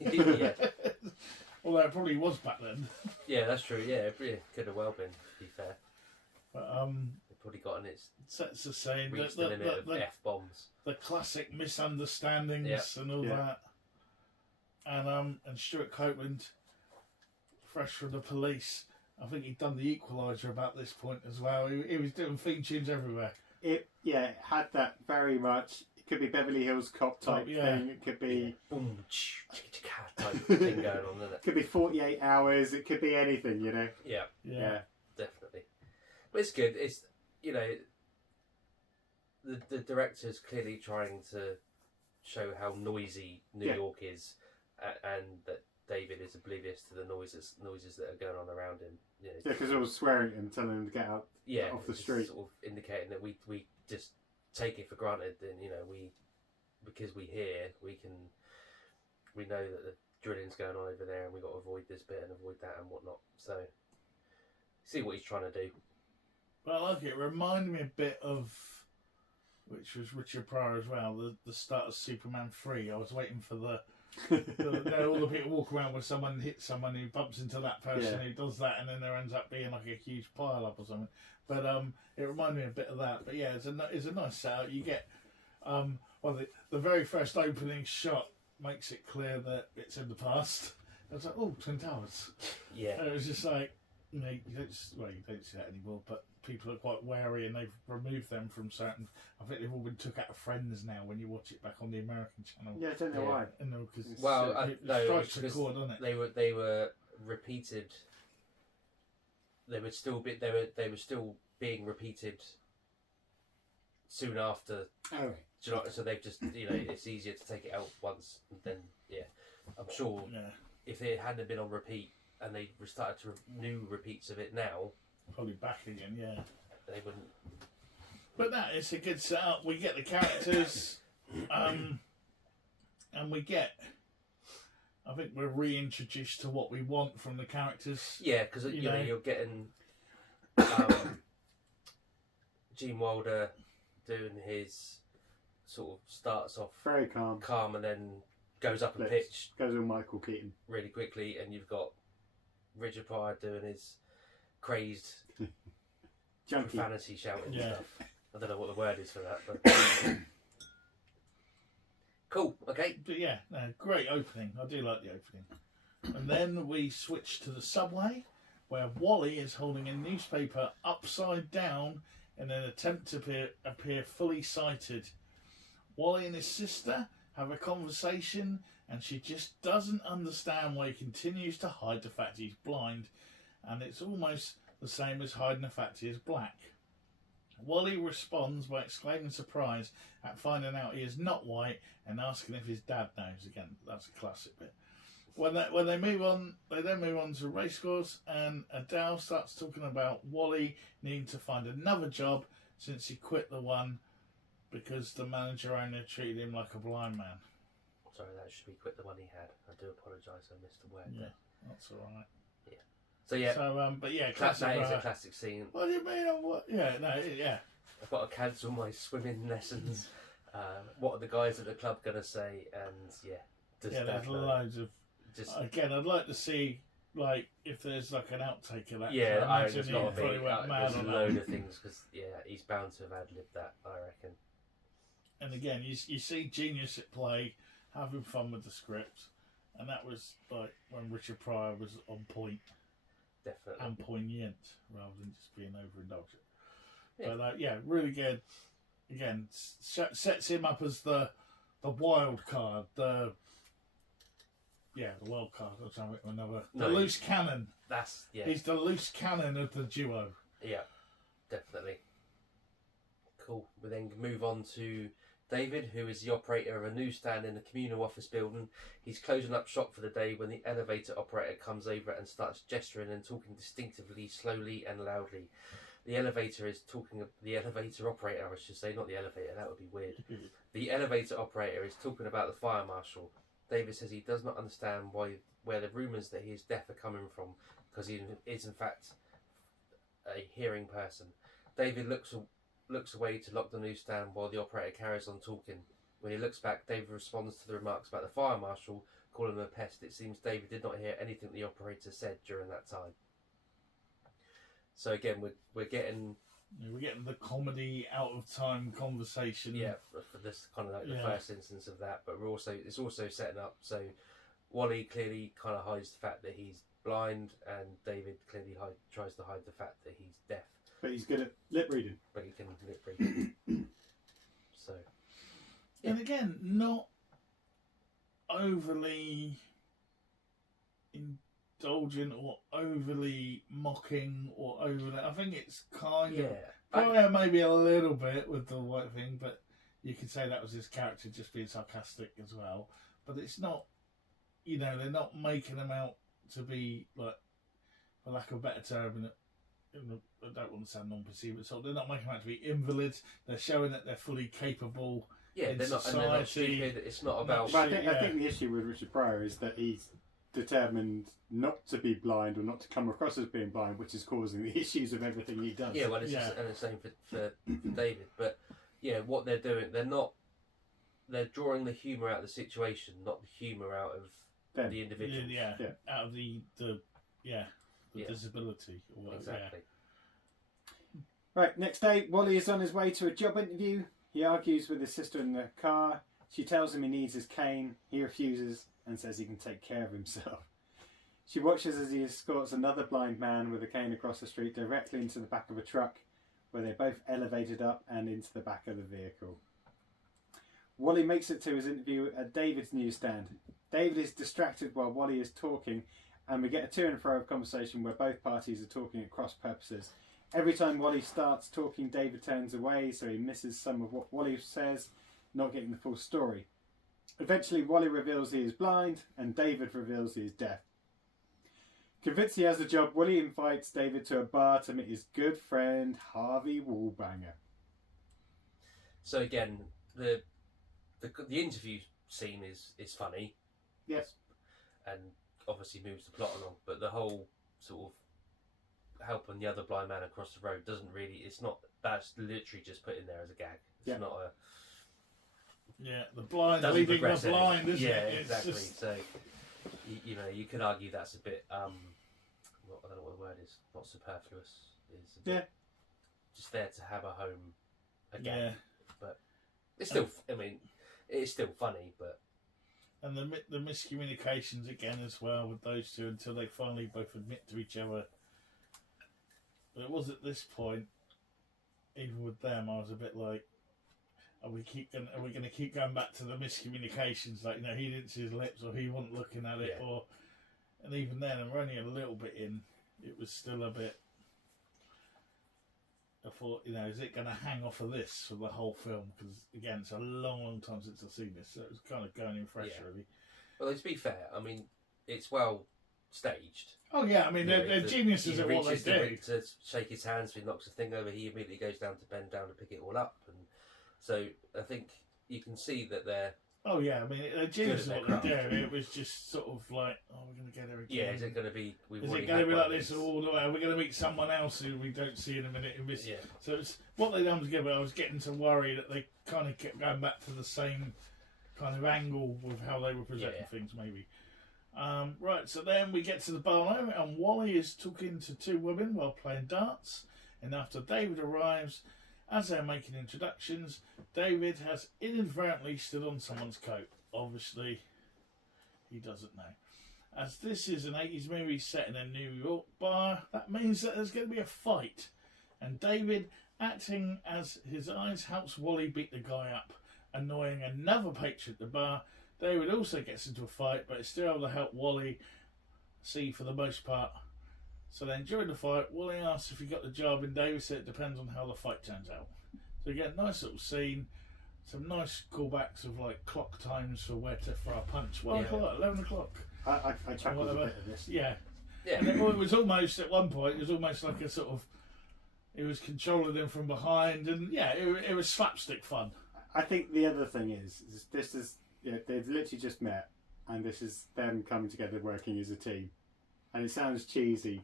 Yeah. Although it probably was back then. Yeah, that's true. Yeah, it could have well been, to be fair. But They've probably gotten its sets the same. reached the limit of F-bombs. The classic misunderstandings and all that. And Stuart Copeland, fresh from the police, I think he'd done the Equalizer about this point as well. He was doing theme tunes everywhere. It had that very much. It could be Beverly Hills Cop type thing. It could be boom type thing going on, isn't it? It could be 48 Hours. It could be anything, you know. Yeah, Definitely. But it's good. It's the director's clearly trying to show how noisy New York is, and that David is oblivious to the noises that are going on around him. You know, because I was swearing and telling him to get out off the street. Sort of indicating that we just take it for granted, and because we hear, we know that the drilling's going on over there, and we got to avoid this bit and avoid that and whatnot. So see what he's trying to do. But I like it. It reminded me a bit of, which was Richard Pryor as well, the start of Superman 3. I was waiting for all the people walk around where someone hits someone who bumps into that person who does that, and then there ends up being like a huge pile up or something. But it reminded me a bit of that. But yeah, it's a nice setup. You get the very first opening shot makes it clear that it's in the past. I was like, oh, Twin Towers. Yeah. And it was just like, you don't see that anymore, but people are quite wary and they've removed them from certain. I think they've all been took out of Friends now when you watch it back on the American channel. Yeah, I don't know why. It strikes a chord, doesn't it? They were repeated. They were still being repeated soon after. Oh, right. Do you know, so they've just it's easier to take it out once and then I'm sure if it hadn't been on repeat and they started to new repeats of it now, probably back again, they wouldn't. But it's a good setup. We get the characters, and we get. I think we're reintroduced to what we want from the characters. Yeah, because you're getting Gene Wilder doing his sort of starts off very calm and then goes up a pitch, goes with Michael Keaton really quickly, and you've got Richard Pryor doing his crazed profancy shouting stuff. I don't know what the word is for that, but cool. Okay. But great opening. I do like the opening. And then we switch to the subway, where Wally is holding a newspaper upside down in an attempt to appear fully sighted. Wally and his sister have a conversation, and she just doesn't understand why he continues to hide the fact he's blind, and it's almost the same as hiding the fact he is black. Wally responds by exclaiming surprise at finding out he is not white and asking if his dad knows. Again, that's a classic bit. When they move on, they then move on to race course, and Adele starts talking about Wally needing to find another job since he quit the one because the manager owner treated him like a blind man. Sorry, that should be quit the one he had. I do apologise, I missed the word. Yeah, that's all right. Yeah. So yeah. Classic. That is a classic scene. What do you mean? I've got to cancel my swimming lessons. What are the guys at the club going to say? And there's loads of. Again, I'd like to see if there's an outtake of that. Yeah, I imagine there's a load of things because he's bound to have ad-libbed that, I reckon. And again, you see genius at play, having fun with the script, and that was when Richard Pryor was on point. Definitely. And poignant rather than just being overindulgent. Yeah. But really good. again sets him up as the wild card, the wild card. Or something or another. The loose cannon. That's He's the loose cannon of the duo. Yeah, definitely. Cool. We then move on to David, who is the operator of a newsstand in the communal office building. He's closing up shop for the day when the elevator operator comes over and starts gesturing and talking distinctively, slowly and loudly. The elevator operator, I should say, not the elevator, that would be weird. The elevator operator is talking about the fire marshal. David says he does not understand where the rumours that he is deaf are coming from, because he is in fact a hearing person. David looks away to lock the newsstand while the operator carries on talking. When he looks back, David responds to the remarks about the fire marshal, calling him a pest. It seems David did not hear anything the operator said during that time. So again, we're getting the comedy out of time conversation. Yeah, for this kind of like the first instance of that, but it's also setting up. So Wally clearly kind of hides the fact that he's blind, and David clearly tries to hide the fact that he's deaf. But he's good at lip reading. But he can lip read. So. Yeah. And again, not overly indulgent or overly mocking or overly. I think it's kind of. Pryor maybe a little bit with the white thing, but you could say that was his character just being sarcastic as well. But it's not. They're not making him out to be, like, for lack of a better term, I don't want to sound non-perceived, but they're not making them out to be invalids. They're showing that they're fully capable. Yeah, in they're not. society. And they're not stupid. It's not about. But I think the issue with Richard Pryor is that he's determined not to be blind or not to come across as being blind, which is causing the issues of everything he does. Yeah, well, it's just, and the same for David. But yeah, what they're doing, they're drawing the humour out of the situation, not the humour out of the individual. Yeah, out of the disability. Or whatever. Exactly. Yeah. Right, next day, Wally is on his way to a job interview. He argues with his sister in the car. She tells him he needs his cane. He refuses and says he can take care of himself. She watches as he escorts another blind man with a cane across the street directly into the back of a truck, where they're both elevated up and into the back of the vehicle. Wally makes it to his interview at David's newsstand. David is distracted while Wally is talking, and we get a to and fro of conversation where both parties are talking at cross purposes. Every time Wally starts talking, David turns away, so he misses some of what Wally says, not getting the full story. Eventually, Wally reveals he is blind, and David reveals he is deaf. Convinced he has the job, Wally invites David to a bar to meet his good friend Harvey Wallbanger. So again, the interview scene is funny. Yes. And obviously moves the plot along, but the whole sort of helping the other blind man across the road doesn't really. That's literally just put in there as a gag. It's not a. Yeah, the blind leading the blind, isn't it? Yeah, exactly. Just... So, you could argue that's a bit. I don't know what the word is. Not superfluous. Is a bit just there to have a home again. Yeah. But it's still. It's still funny, but. And the miscommunications again as well with those two until they finally both admit to each other. But it was at this point, even with them, I was a bit like, are we going to keep going back to the miscommunications? Like, he didn't see his lips, or he wasn't looking at it, and even then, and we're only a little bit in, it was still a bit. I thought, is it going to hang off of this for the whole film? Because again, it's a long, long time since I've seen this, so it was kind of going in fresh, really. Well, to be fair, it's well staged. Oh yeah, they're geniuses at what they do. To shake his hands, so he knocks the thing over. He immediately goes down to bend down to pick it all up, and so I think you can see that they're. Oh yeah, they're geniuses at what they do. It was just sort of like, we're going to get her again. Yeah, is it going to be? Is it going to be like this all the way? Are we going to meet someone else who we don't see in a minute? So it's what they done together. I was getting to worry that they kind of kept going back to the same kind of angle with how they were presenting things, maybe. Right, so then we get to the bar, and Wally is talking to two women while playing darts. And after David arrives, as they're making introductions, David has inadvertently stood on someone's coat. Obviously, he doesn't know. As this is an 80s movie set in a New York bar, that means that there's going to be a fight. And David Acting as his eyes helps Wally beat the guy up, annoying another patron at the bar. David also gets into a fight, but is still able to help Wally see for the most part. So then during the fight, Wally asks if he got the job, and David said it depends on how the fight turns out. So you get a nice little scene, some nice callbacks of like clock times for where to throw a punch. 1 o'clock, 11 o'clock. I chuckled a bit of this. Yeah. Yeah. And it was almost, at one point, it was almost like a sort of, it was controlling them from behind, and yeah, it was slapstick fun. I think the other thing is this is, they've literally just met, and this is them coming together working as a team. And it sounds cheesy,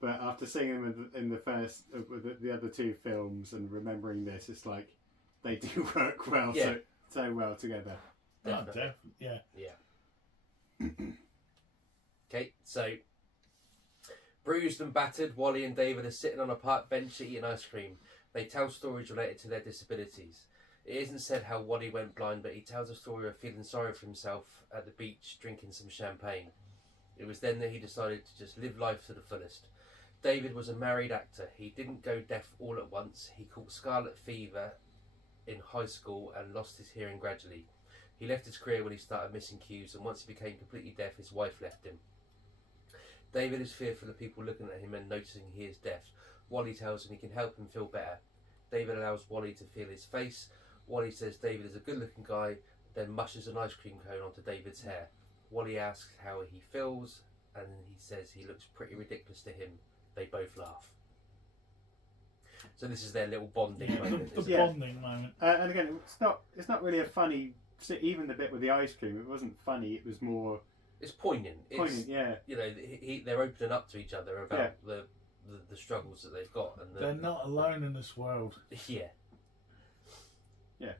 but after seeing them in the first, the other two films and remembering this, it's like they do work well, so well together. Definitely. Yeah. Yeah. Okay, so bruised and battered, Wally and David are sitting on a park bench eating ice cream. They tell stories related to their disabilities. It isn't said how Wally went blind, but he tells a story of feeling sorry for himself at the beach drinking some champagne. It was then that he decided to just live life to the fullest. David was a married actor. He didn't go deaf all at once. He caught scarlet fever in high school and lost his hearing gradually. He left his career when he started missing cues, and once he became completely deaf, his wife left him. David is fearful of people looking at him and noticing he is deaf. Wally tells him he can help him feel better. David allows Wally to feel his face. Wally says David is a good-looking guy, then mushes an ice cream cone onto David's hair. Wally asks how he feels, and he says he looks pretty ridiculous to him. They both laugh. So this is their little bonding moment. The bonding moment. And again, it's not really a funny. Even the bit with the ice cream, it wasn't funny. It was more. It's poignant. Poignant, yeah. You know, they're opening up to each other about the struggles that they've got, and they're not alone in this world. Yeah. Yeah.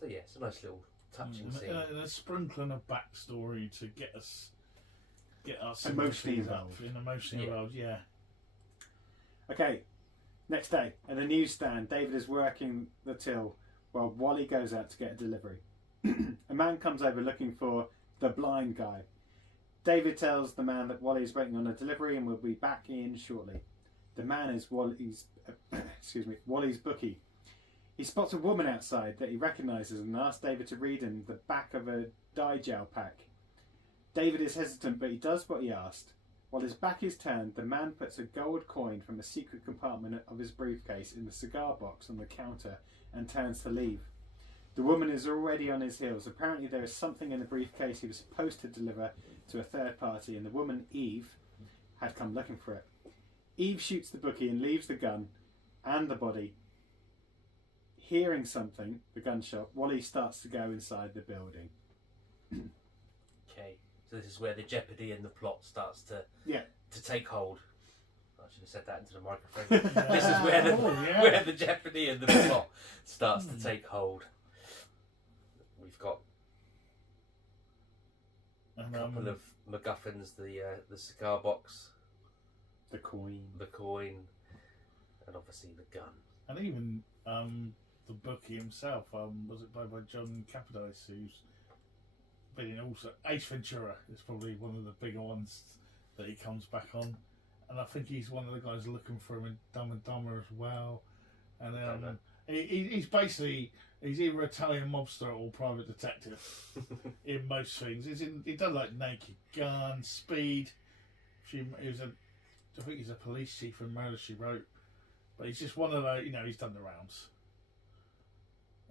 So yeah, it's a nice little touching scene. And a sprinkling of backstory to get us Emotionally involved. Yeah. Okay, next day at the newsstand, David is working the till while Wally goes out to get a delivery. A man comes over looking for the blind guy. David tells the man that Wally is waiting on a delivery and will be back in shortly. The man is Wally's bookie. He spots a woman outside that he recognises and asks David to read him the back of a dye gel pack. David is hesitant, but he does what he asked. While his back is turned, the man puts a gold coin from a secret compartment of his briefcase in the cigar box on the counter and turns to leave. The woman is already on his heels. Apparently there is something in the briefcase he was supposed to deliver to a third party, and the woman, Eve, had come looking for it. Eve shoots the bookie and leaves the gun and the body. Hearing something, the gunshot, Wally starts to go inside the building. Okay, so this is where the jeopardy in the plot starts to take hold. I should have said that into the microphone. This is where the jeopardy in the plot starts to take hold. We've got a couple of MacGuffins: the cigar box, the coin, and obviously the gun. And even the bookie himself, was it played by John Capodice, who's been in also Ace Ventura is probably one of the bigger ones that he comes back on, and I think he's one of the guys looking for him in Dumb and Dumber as well. And he's basically either Italian mobster or private detective in most things. He does like Naked Gun, Speed. I think he's a police chief in Murder, She Wrote. But he's just one of those, he's done the rounds.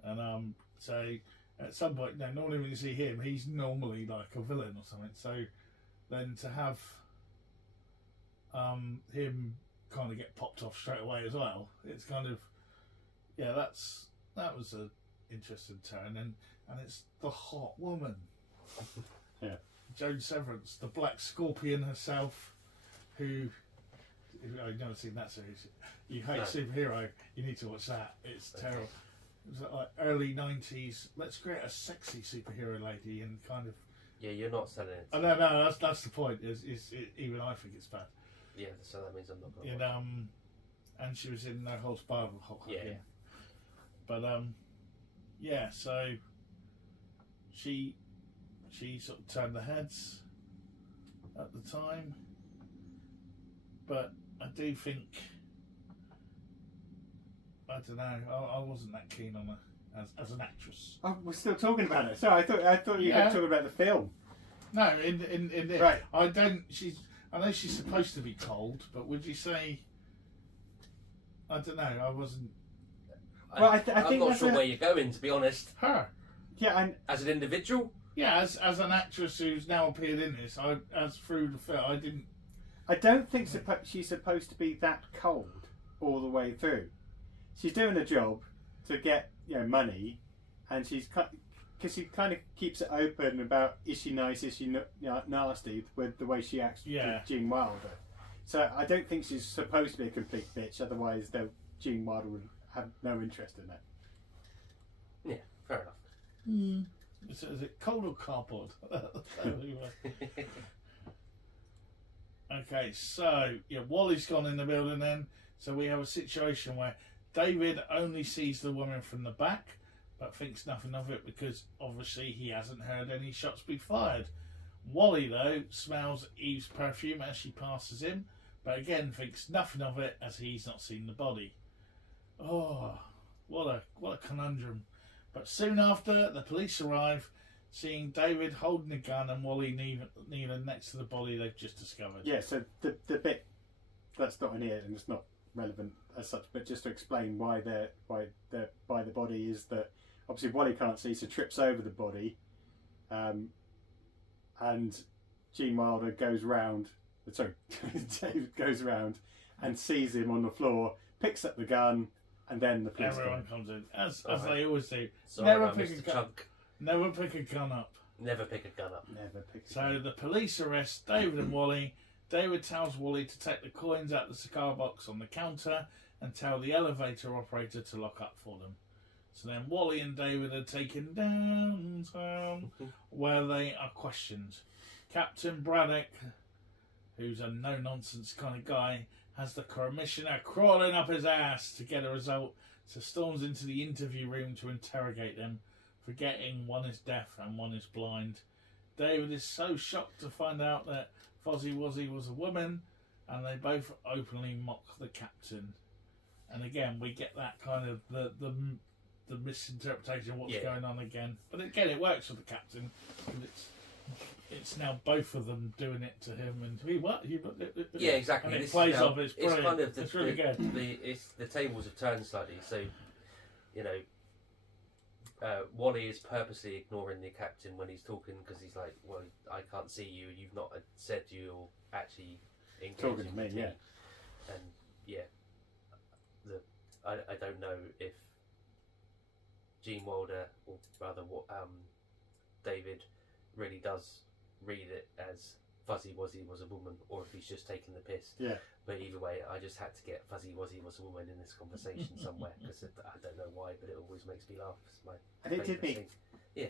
And so at some point, normally when you see him, he's normally like a villain or something. So then to have him kind of get popped off straight away as well, it's kind of, that was an interesting turn. And it's the hot woman. Yeah. Joan Severance, the Black Scorpion herself, who... I've never seen that series. You hate superhero, you need to watch that. It's terrible. It was like early 90s. Let's create a sexy superhero lady and kind of. Yeah, you're not selling it. Oh, no, that's the point. Even I think it's bad. Yeah, so that means I'm not going to. And she was in No Holds Barred with Hulk Hogan. Yeah. But so she sort of turned the heads at the time, but I do think I don't know. I wasn't that keen on her as an actress. Oh, we're still talking about it. Sorry, I thought you were talking about the film. No, in it. Right. I don't. I know she's supposed to be cold, but would you say? I don't know. I wasn't. Well, I I'm think not that's sure where you're going, to be honest. Her. Yeah, and As an individual, Yeah, as an actress who's now appeared in this, as through the film, I didn't. I don't think she's supposed to be that cold all the way through. She's doing a job to get money, and because she kind of keeps it open about is she nice, is she nasty with the way she acts with Gene Wilder. So I don't think she's supposed to be a complete bitch. Otherwise, Gene Wilder would have no interest in it. yeah, fair enough. Is it cold or cardboard? Okay, so Wally's gone in the building then. So we have a situation where David only sees the woman from the back, but thinks nothing of it because obviously he hasn't heard any shots be fired. Wally though smells Eve's perfume as she passes him, but again thinks nothing of it as he's not seen the body. Oh, what a conundrum. But soon after, the police arrive, seeing David holding a gun and Wally kneeling next to the body they've just discovered. Yeah, so the bit that's not in here and it's not relevant as such, but just to explain why they're by the body is that obviously Wally can't see, so trips over the body, and Gene Wilder goes round. Sorry, David goes round and sees him on the floor, picks up the gun, and then the police Everyone comes in, as Right. they always do. Sorry, Never about pick a Mr. gun. Chunk. Never pick a gun up. Never pick a gun up. Never picks. So the police arrest David and Wally. David tells Wally to take the coins out the cigar box on the counter and tell the elevator operator to lock up for them. So then Wally and David are taken downtown where they are questioned. Captain Braddock, who's a no-nonsense kind of guy, has the commissioner crawling up his ass to get a result, so storms into the interview room to interrogate them, forgetting one is deaf and one is blind. David is so shocked to find out that Fozzie Wozzie was a woman, and they both openly mock the captain. And again, we get that kind of the misinterpretation of what's going on again. But again, it works for the captain. It's now both of them doing it to him, and Yeah, exactly. And it This plays is now- off. It's brilliant. kind of It's really good. The tables have turned slightly. So, Wally is purposely ignoring the captain when he's talking because he's like, "Well, I can't see you, and you've not said you're actually engaging Talking to me, with yeah. And I don't know if Gene Wilder or rather David really does read it as Fuzzy Wuzzy was a woman, or if he's just taking the piss. Yeah. But either way, I just had to get Fuzzy Wuzzy was a woman in this conversation somewhere because I don't know why, but it always makes me laugh. It's my And it did favourite me. thing. Yeah.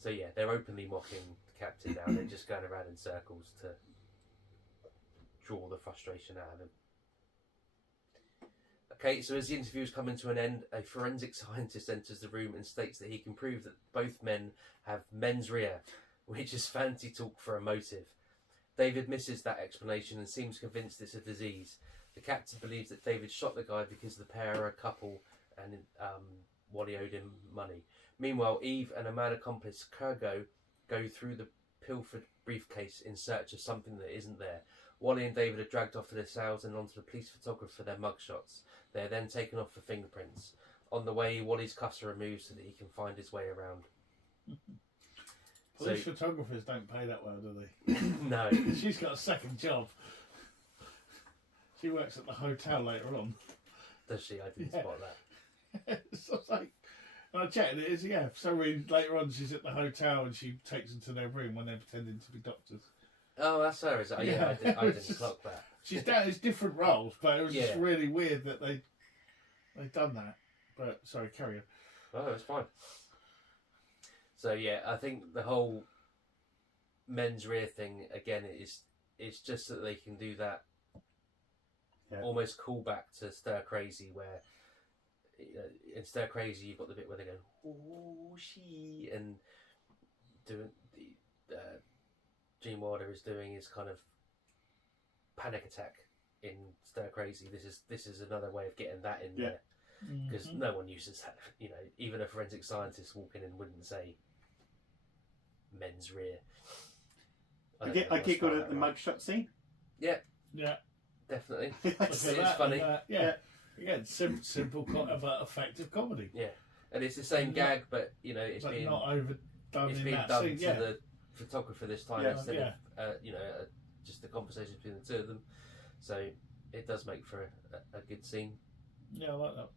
So yeah, they're openly mocking the captain now. They're just going around in circles to draw the frustration out of him. Okay, so as the interview is coming to an end, a forensic scientist enters the room and states that he can prove that both men have mens rea, which is fancy talk for a motive. David misses that explanation and seems convinced it's a disease. The captain believes that David shot the guy because the pair are a couple and Wally owed him money. Meanwhile, Eve and a mad accomplice, Kurgo, go through the pilfered briefcase in search of something that isn't there. Wally and David are dragged off to their cells and onto the police photographer for their mugshots. They are then taken off for fingerprints. On the way, Wally's cuffs are removed so that he can find his way around. Police photographers don't pay that well, do they? No. She's got a second job. She works at the hotel later on. Does she? I didn't spot that. So it's like, and I checked it is, so later on she's at the hotel and she takes them to their room when they're pretending to be doctors. Oh, that's her, is it? Oh, yeah, I didn't clock that. She's done it's different roles, but it was just Yeah. really weird that they done that. But sorry, carry on. Oh, it's fine. So yeah, I think the whole mens rea thing again is just that they can do that almost callback to Stir Crazy, where in Stir Crazy you've got the bit where they go "oh she" and doing the Gene Wilder is doing his kind of panic attack in Stir Crazy. This is another way of getting that in there. because no one uses that. You know, even a forensic scientist walking in wouldn't say men's rear. I don't know if I giggled spelled at the that right. mugshot scene. Yeah. Definitely. Look at It's that, funny. and, yeah. Again, simple, but effective comedy. Yeah, and it's the same gag, but you know, it's But being not overdone it's in being that done scene. to Yeah. the photographer this time Yeah, instead yeah. of just the conversation between the two of them. So it does make for a good scene. Yeah, I like that.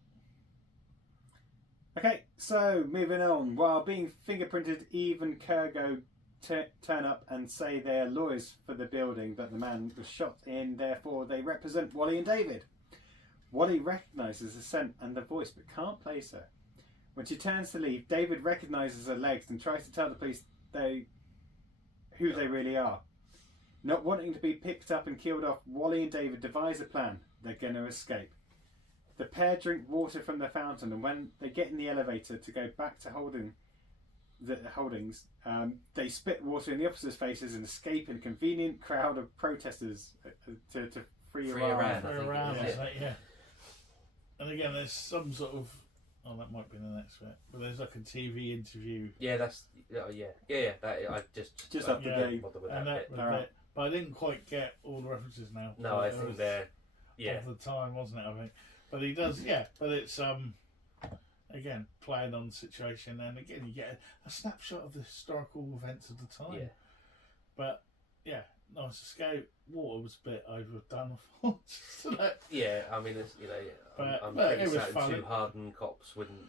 Okay, so moving on. While being fingerprinted, Eve and Kurgo turn up and say they're lawyers for the building that the man was shot in, therefore they represent Wally and David. Wally recognises the scent and the voice but can't place her. When she turns to leave, David recognises her legs and tries to tell the police who they really are. Not wanting to be picked up and killed off, Wally and David devise a plan. They're going to escape. The pair drink water from the fountain, and when they get in the elevator to go back to Holdings, they spit water in the officers' faces and escape in a convenient crowd of protesters to free Free Iran. Iran. I Very think around, it was, is that, yeah. And again, there's some sort of. Oh, that might be the next bit. But there's like a TV interview. Yeah, that's yeah. That I just After Yeah. they. bother with And that that bit. was it. But I didn't quite get all the references now. No, I It think was they're yeah. of the time, wasn't it? I think. But he does, yeah. But it's again playing on the situation, and again you get a snapshot of the historical events of the time. Yeah. But yeah, nice escape. Water was a bit overdone, I thought. So that, Yeah, I mean, it's, you know, But- I'm but pretty it was certain funny. two hardened cops wouldn't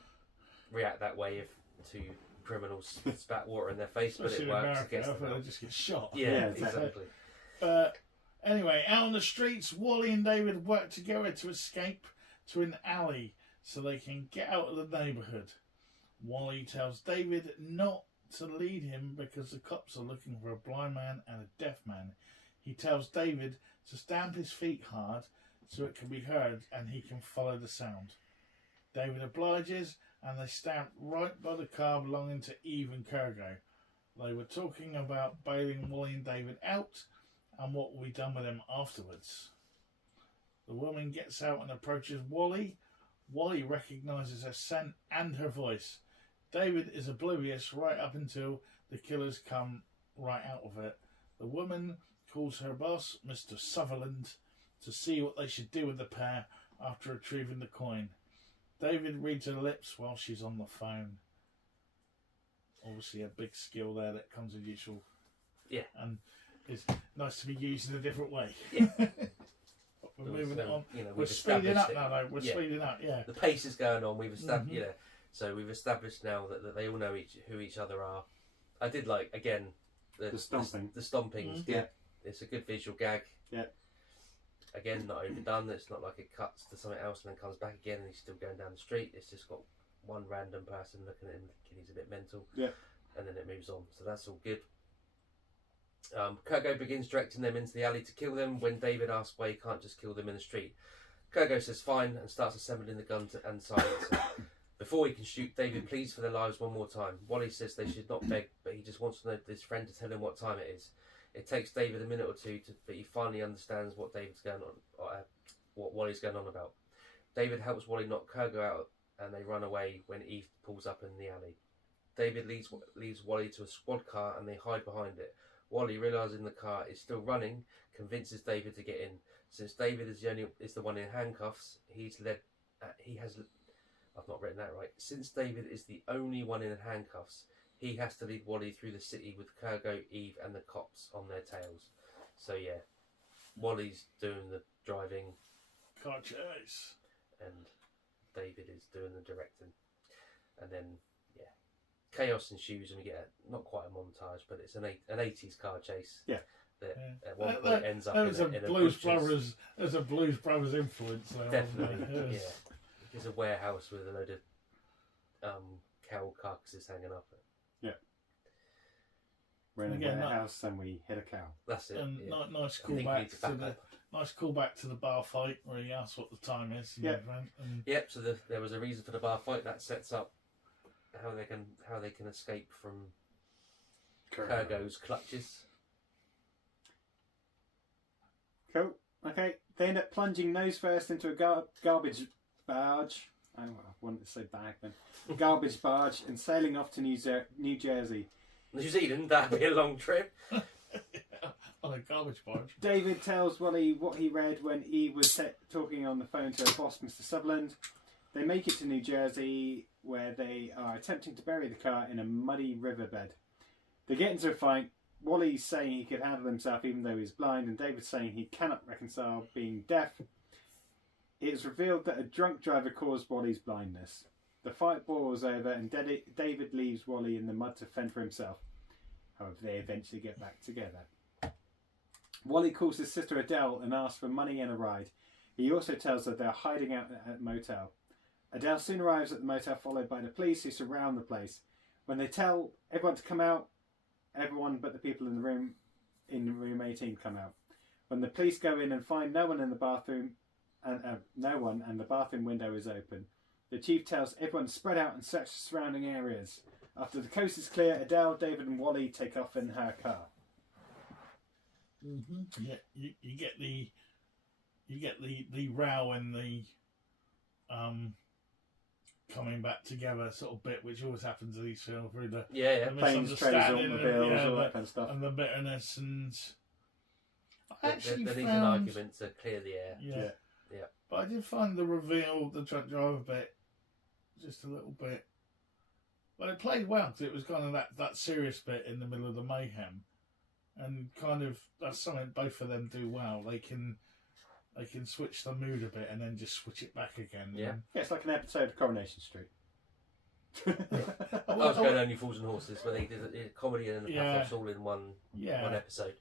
react that way if two criminals spat water in their face, but especially it in works America, I against thought them. they just get shot. Yeah, Yeah, exactly. Anyway, out on the streets, Wally and David work together to escape to an alley so they can get out of the neighbourhood. Wally tells David not to lead him because the cops are looking for a blind man and a deaf man. He tells David to stamp his feet hard so it can be heard and he can follow the sound. David obliges and they stamp right by the car belonging to Eve and Kurgo. They were talking about bailing Wally and David out and what will be done with them afterwards. The woman gets out and approaches Wally. Wally recognises her scent and her voice. David is oblivious right up until the killers come right out of it. The woman calls her boss, Mr. Sutherland, to see what they should do with the pair after retrieving the coin. David reads her lips while she's on the phone. Obviously a big skill there that comes with usual. Yeah. And it's nice to be used in a different way. Yeah. We're moving it on. You know, We're we've speeding established up it. now, though. We're Yeah. speeding up, yeah. The pace is going on. We've established, Mhm. you know, so we've established now that they all know who each other are. I did like again The stomping. The stomping's Mhm. good. Yeah. It's a good visual gag. Yeah. Again, not overdone. It's not like it cuts to something else and then comes back again and he's still going down the street. It's just got one random person looking at him thinking he's a bit mental. Yeah. And then it moves on. So that's all good. Kurgo begins directing them into the alley to kill them when David asks why he can't just kill them in the street. Kurgo says fine and starts assembling the gun and silencer. Before he can shoot, David pleads for their lives one more time. Wally says they should not beg, but he just wants to know his friend to tell him what time it is. It takes David a minute or two, but he finally understands what David's going on, what Wally's going on about. David helps Wally knock Kurgo out, and they run away when Eve pulls up in the alley. David leads Wally to a squad car, and they hide behind it. Wally, realising the car is still running, convinces David to get in. Since David is the one in handcuffs, I've not written that right. Since David is the only one in handcuffs, he has to lead Wally through the city with Kurgo, Eve, and the cops on their tails. So yeah, Wally's doing the driving, Car chase. and David is doing the directing. And then yeah, chaos ensues, and we get not quite a montage, but it's an 80s car chase. Yeah. That Yeah. at one point ends up There's in a a Blues butcher's. Brothers. There's a Blues Brothers influence there. Definitely, Yes. yeah. There's a warehouse with a load of cow carcasses hanging up. We're in a Again, warehouse and we hit a cow. That's it. And yeah. nice I think we callback need to to back the up. nice callback to the bar fight where he asks what the time is. And Yeah. everything, and Yep. So there was a reason for the bar fight that sets up how they can escape from Kurgo's clutches. Cool. Okay. They end up plunging nose first into a garbage barge I wanted to say bagman. Garbage barge and sailing off to New Jersey. New Zealand, that'd be a long trip. On a garbage barge. David tells Wally what he read when Eve was talking on the phone to her boss, Mr. Sutherland. They make it to New Jersey, where they are attempting to bury the car in a muddy riverbed. They get into a fight. Wally's saying he could handle himself even though he's blind, and David's saying he cannot reconcile being deaf. It is revealed that a drunk driver caused Wally's blindness. The fight boils over, and David leaves Wally in the mud to fend for himself. However, they eventually get back together. Wally calls his sister Adele and asks for money and a ride. He also tells her they're hiding out at a motel. Adele soon arrives at the motel, followed by the police, who surround the place. When they tell everyone to come out, everyone but the people in room 18 come out. When the police go in and find no one in the bathroom, and the bathroom window is open, the chief tells everyone to spread out and search the surrounding areas. After the coast is clear, Adele, David, and Wally take off in her car. Mm-hmm. Yeah, you get the row and the coming back together sort of bit, which always happens in these films, through the Planes, trains, automobiles, all that kind of stuff, and the bitterness. And There needs an argument to clear the air. Yeah. But I did find the reveal, the truck driver bit, just a little bit. Well, it played well because it was kind of that serious bit in the middle of the mayhem, and kind of that's something both of them do well. They can switch the mood a bit and then just switch it back again. Yeah, it's like an episode of Coronation Street. I was going Only Fools and Horses, where they did a comedy and the pathos all in one episode.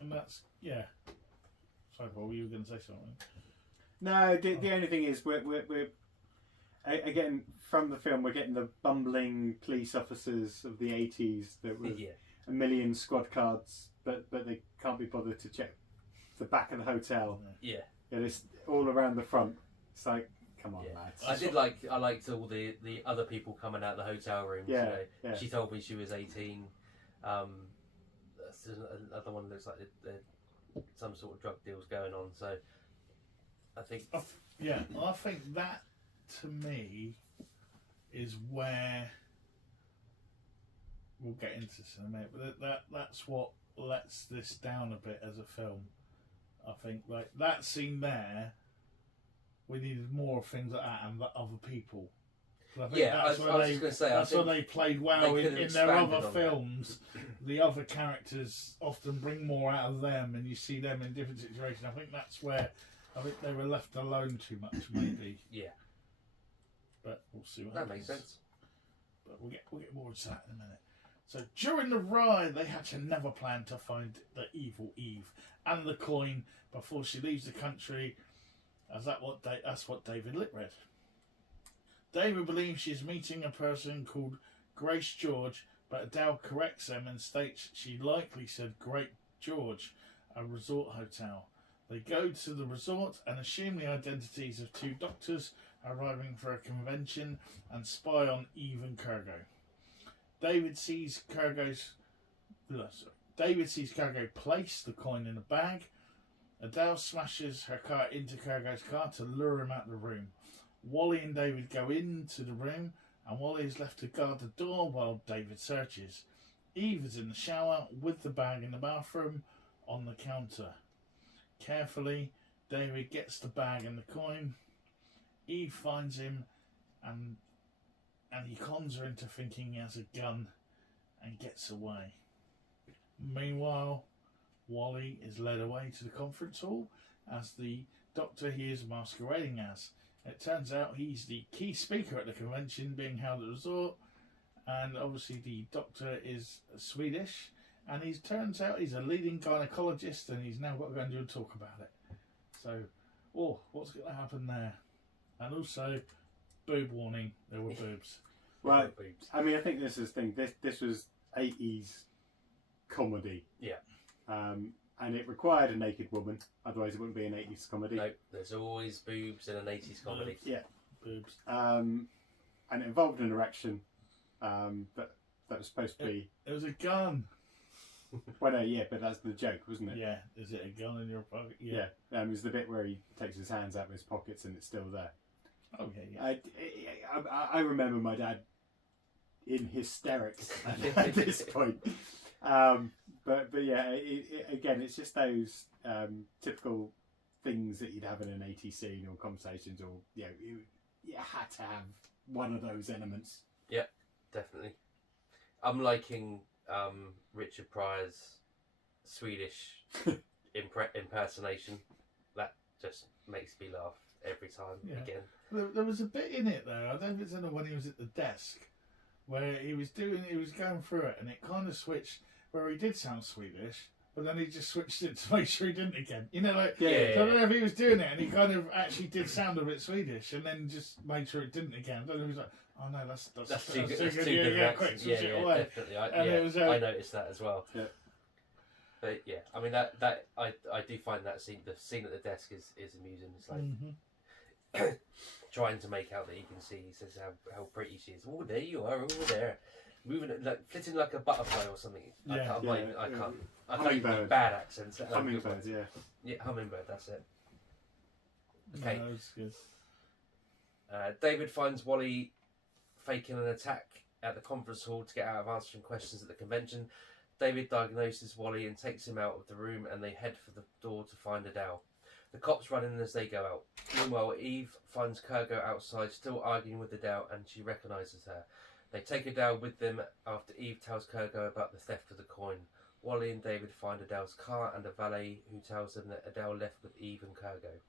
And that's Sorry, Paul, were you going to say something? No, the only thing is we're again from the film we're getting the bumbling police officers of the 80s that were a million squad cards, but they can't be bothered to check the back of the hotel. Yeah, it's all around the front. It's like, come on, lads. I liked all the other people coming out of the hotel rooms. Yeah. She told me she was 18. That's another one that looks like some sort of drug deals going on. So I think I think that to me is where we'll get into this in a minute, but that's what lets this down a bit as a film. I think like that scene there, we needed more things like that and the other people. I think I was going to say that's why they played well in their other films. The other characters often bring more out of them, and you see them in different situations. I think that's where they were left alone too much, maybe. Yeah, but we'll see what that happens. makes sense. But we'll get more into that in a minute. So during the ride, they hatch another plan to find the evil Eve and the coin before she leaves the country. That's what David read. David believes she's meeting a person called Grace George, but Adele corrects them and states she likely said Great George, a resort hotel. They go to the resort and assume the identities of two doctors arriving for a convention and spy on Eve and Kurgo. David sees Kurgo place the coin in a bag. Adele smashes her car into Kurgo's car to lure him out of the room. Wally and David go into the room, and Wally is left to guard the door while David searches. Eve is in the shower with the bag in the bathroom on the counter. Carefully, David gets the bag and the coin. Eve finds him, and he cons her into thinking he has a gun and gets away. Meanwhile, Wally is led away to the conference hall as the doctor he is masquerading as. It turns out he's the key speaker at the convention being held at the resort, and obviously the doctor is Swedish, and turns out he's a leading gynecologist, and he's now got to go and do a talk about it. So, what's going to happen there? And also, boob warning, there were boobs. Well, I mean, I think this is the thing. This was 80s comedy. Yeah. And it required a naked woman, otherwise it wouldn't be an 80s comedy. No, there's always boobs in an 80s comedy. Yeah. Boobs. And it involved an erection, that was supposed to be... It was a gun. Well, no, yeah, but that's the joke, wasn't it? Yeah, is it a gun in your pocket? Yeah. It was the bit where he takes his hands out of his pockets and it's still there. Oh yeah, yeah. I remember my dad in hysterics at this point. But yeah, again, it's just those typical things that you'd have in an 80 scene or conversations, or you had to have one of those elements. Yep, definitely. I'm liking Richard Pryor's Swedish impersonation. That just makes me laugh every time. Yeah. Again, There was a bit in it though. I don't know if it's when he was at the desk where he was going through it, and it kind of switched where he did sound Swedish, but then he just switched it to make sure he didn't again. You know, like Yeah. I don't know if he was doing it, and he kind of actually did sound a bit Swedish, and then just made sure it didn't again. I don't know if he was like, oh no, that's too good. That's too Yeah, good. yeah, quick, switch it away. Definitely. It was, I noticed that as well. Yeah. But yeah, I mean that I do find that scene, the scene at the desk is amusing. It's like trying to make out that he can see. He says how pretty she is. Oh, there you are over there, moving it like flitting like a butterfly or something. Yeah. I can't do Hummingbird. bad accents. Hummingbirds, yeah. Yeah, hummingbird. That's it. Okay. No, that's good. David finds Wally faking an attack at the conference hall to get out of answering questions at the convention. David diagnoses Wally and takes him out of the room, and they head for the door to find Adele. The cops run in as they go out. Meanwhile, Eve finds Kurgo outside, still arguing with Adele, and she recognises her. They take Adele with them after Eve tells Kurgo about the theft of the coin. Wally and David find Adele's car and a valet who tells them that Adele left with Eve and Kurgo.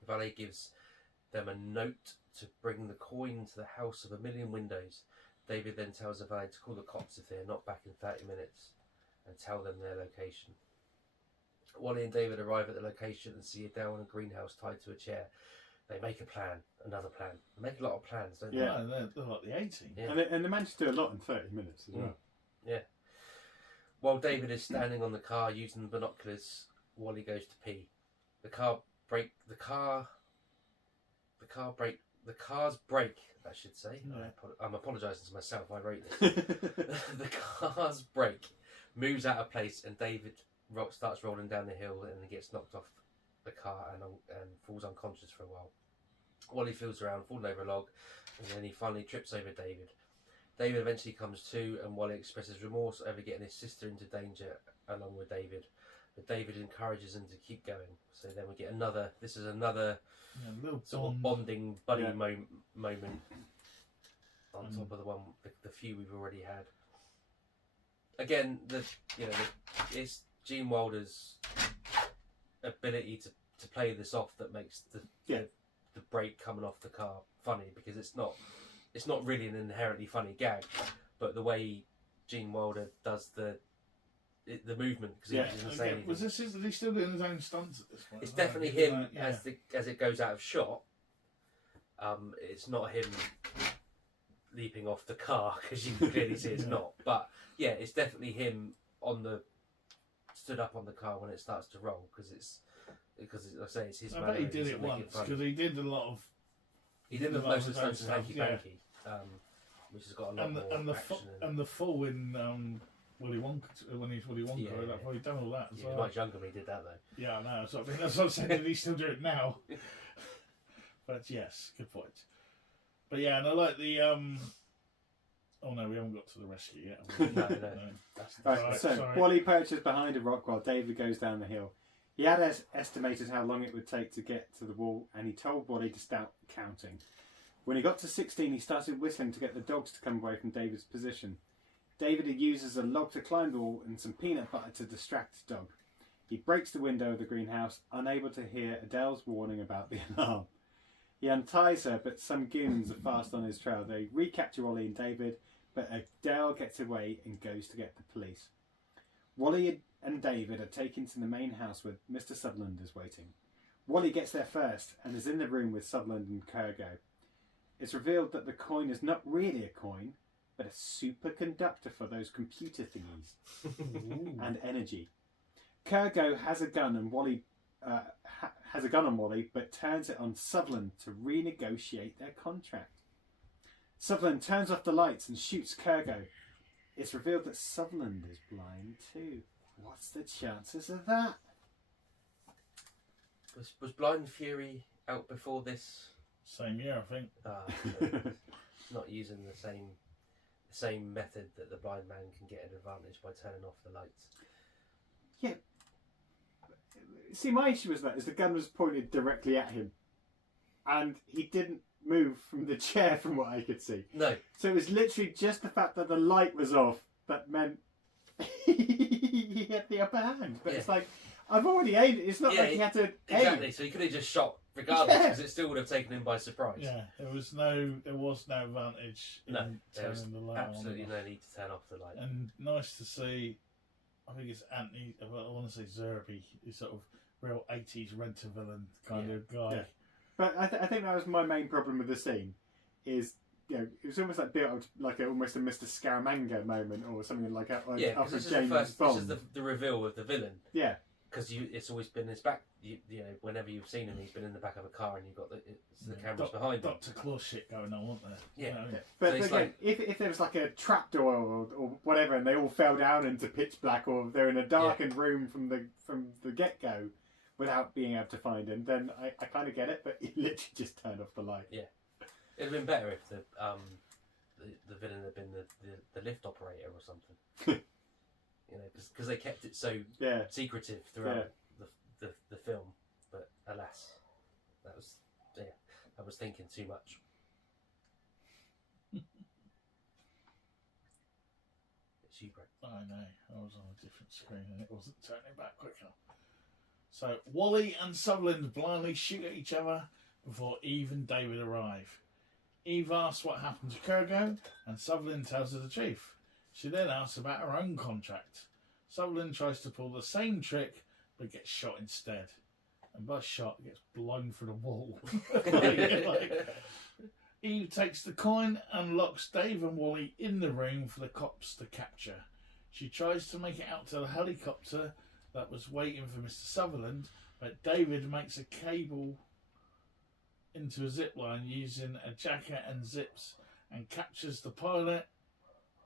The valet gives them a note to bring the coin to the house of 1,000,000 windows. David then tells the valet to call the cops if they are not back in 30 minutes and tell them their location. Wally and David arrive at the location and see Adele in a greenhouse tied to a chair. They make a plan, another plan. They make a lot of plans, don't they? Yeah, they're like the 18. Yeah. And they managed to do a lot in 30 minutes as well. Yeah. While David is standing on the car using the binoculars, Wally goes to pee. The car's brake, I should say. Yeah. I'm apologising to myself, I wrote this. The car's brake moves out of place and David starts rolling down the hill and he gets knocked off the car and falls unconscious for a while. Wally feels around, falling over a log, and then he finally trips over David. David eventually comes to, and Wally expresses remorse over getting his sister into danger along with David. But David encourages him to keep going. So then we get another Little sort of bonding buddy moment on top of the few we've already had. Again, it's Gene Wilder's ability to play this off that makes the brake coming off the car funny, because it's not really an inherently funny gag, but the way Gene Wilder does the movement, because he doesn't say anything. Is he still doing his own stunts at this point? It's definitely him as it goes out of shot. It's not him leaping off the car, because you can clearly see it's not. But yeah, it's definitely him stood up on the car when it starts to roll, because like I say, it's his. I bet he did it once, because he did a lot of. He did most of the stunts in Hanky Panky, which has got a lot more action. And the fall in Willy Wonka, when he's Willy Wonka, he's done all that as well. He was much younger when he did that though. Yeah, I know. That's what I'm saying. Did he still do it now? But yes, good point. But yeah, and I like the. Oh no, we haven't got to the rescue yet. No. Right, so sorry. Wally perches behind a rock while David goes down the hill. He had estimated how long it would take to get to the wall, and he told Wally to start counting. When he got to 16, he started whistling to get the dogs to come away from David's position. David uses a log to climb the wall and some peanut butter to distract the dog. He breaks the window of the greenhouse, unable to hear Adele's warning about the alarm. He unties her, but some goons are fast on his trail. They recapture Wally and David, but Adele gets away and goes to get the police. Wally and David are taken to the main house where Mr. Sutherland is waiting. Wally gets there first and is in the room with Sutherland and Kurgo. It's revealed that the coin is not really a coin, but a superconductor for those computer thingies and energy. Kurgo has a gun and Wally has a gun on Wally, but turns it on Sutherland to renegotiate their contract. Sutherland turns off the lights and shoots Kurgo. It's revealed that Sutherland is blind too. What's the chances of that? Was Blind Fury out before this Same year, I think. Not using the same method that the blind man can get an advantage by turning off the lights. Yeah. See, my issue was that is the gun was pointed directly at him, and he didn't move from the chair, from what I could see. No. So it was literally just the fact that the light was off that meant he had the upper hand. But it's like, I've already aimed it. It's not like he had to exactly. aim. So he could have just shot regardless, because it still would have taken him by surprise. Yeah, there was no advantage in turning the light on. Absolutely no need to turn off the light. And nice to see. I think it's Anthony. I want to say Zerbe. He's sort of real 80s rent-a-villain kind of guy. Yeah. But I think that was my main problem with the scene. Is it was almost like built like almost a Mr. Scaramanga moment or something like that. Because this is James this Bond. is the reveal of the villain. Yeah. Because it's always been his back. You know, whenever you've seen him, he's been in the back of a car, and you've got the cameras behind him. Dr. Claus shit going on, wasn't there? Yeah. But So again, like, if there was like a trapdoor or whatever, and they all fell down into pitch black, or they're in a darkened room from the get go, without being able to find him, then I kind of get it. But he literally just turned off the light. Yeah. It'd have been better if the villain had been the lift operator or something. You know, because they kept it so secretive throughout the film. But alas, I was thinking too much. It's you, Brett. I know. I was on a different screen and it wasn't turning back quick enough. So Wally and Sutherland blindly shoot at each other before Eve and David arrive. Eve asks what happened to Kurgo, and Sutherland tells her the truth. She then asks about her own contract. Sutherland tries to pull the same trick, but gets shot instead. And by shot, gets blown through the wall. Eve takes the coin and locks Dave and Wally in the room for the cops to capture. She tries to make it out to the helicopter that was waiting for Mr. Sutherland, but David makes a cable into a zip line using a jacket and zips and captures the pilot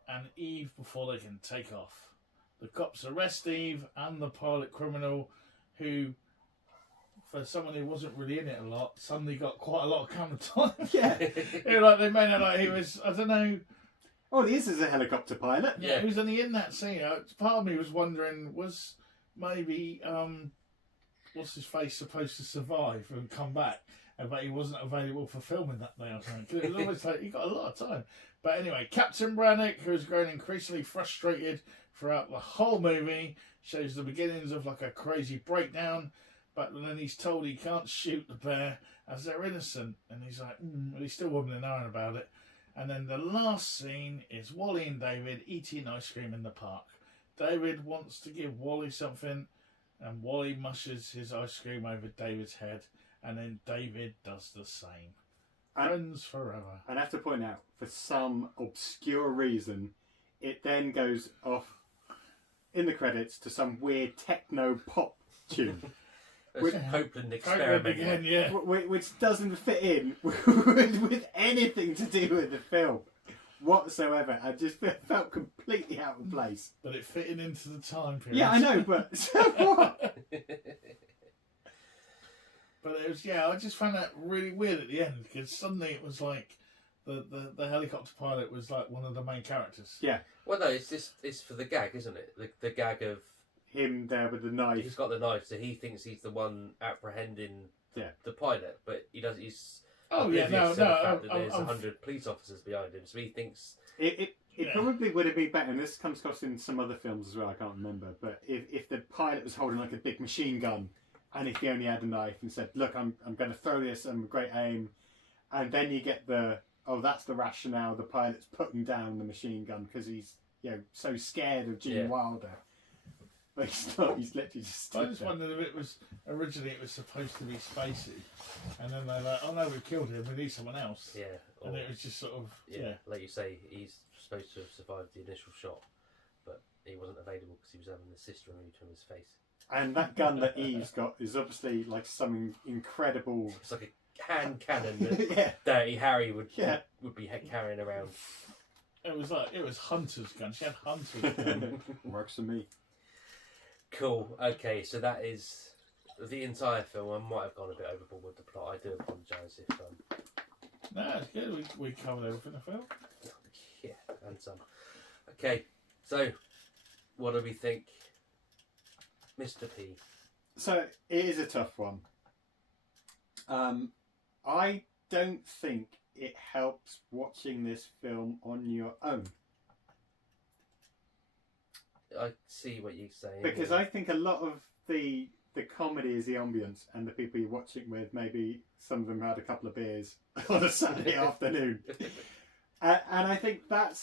and Eve before they can take off. The cops arrest Eve and the pilot criminal, who, for someone who wasn't really in it a lot, suddenly got quite a lot of camera time. Yeah. They made it like he was, I don't know. Oh, this is a helicopter pilot. Yeah, he was only in that scene. Part of me was wondering, was maybe what's his face supposed to survive and come back, but he wasn't available for filming that day or something. 'Cause it was almost like he got a lot of time. But anyway, Captain Brannock, who has grown increasingly frustrated throughout the whole movie, shows the beginnings of like a crazy breakdown. But then he's told he can't shoot the pair as they're innocent, and he's like, but he's still wobbling and iron about it. And then the last scene is Wally and David eating ice cream in the park. David wants to give Wally something, and Wally mushes his ice cream over David's head, and then David does the same. Friends forever. And I have to point out, for some obscure reason, it then goes off in the credits to some weird techno pop tune. With Copeland experiment again, yeah. Which doesn't fit in with anything to do with the film whatsoever. I just felt completely out of place. But it fitting into the time period. Yeah, I know, but so what? But it was, I just found that really weird at the end, because suddenly it was like the helicopter pilot was like one of the main characters. Yeah. Well, no, it's for the gag, isn't it? The gag of him there with the knife. He's got the knife, so he thinks he's the one apprehending the pilot, but he does. He's oblivious to the fact that there's 100 police officers behind him, so he thinks it probably would have been better. And this comes across in some other films as well. I can't remember, but if the pilot was holding like a big machine gun, and if he only had a knife and said, "Look, I'm going to throw this. I'm a great aim," and then you get that's the rationale. The pilot's putting down the machine gun because he's so scared of Gene Wilder. But he's not. He's literally just. I just wondered if it was originally supposed to be Spacey, and then they're like, "Oh no, we've killed him. We need someone else." Yeah. And it was just sort of like you say, he's supposed to have survived the initial shot, but he wasn't available because he was having the cyst removed from his face. And that gun that Eve's got is obviously like something incredible. It's like a hand cannon that Dirty Harry would be carrying around. It was Hunter's gun. She had Hunter's gun. Works for me. Cool. Okay, so that is the entire film. I might have gone a bit overboard with the plot. I do apologise if No, it's good. We covered everything, I feel. Yeah, and some. Okay, so what do we think, Mr. P? So it is a tough one. I don't think it helps watching this film on your own. I see what you're saying. Because yeah. I think a lot of the comedy is the ambience, and the people you're watching with, maybe some of them had a couple of beers on a Saturday afternoon. And I think that,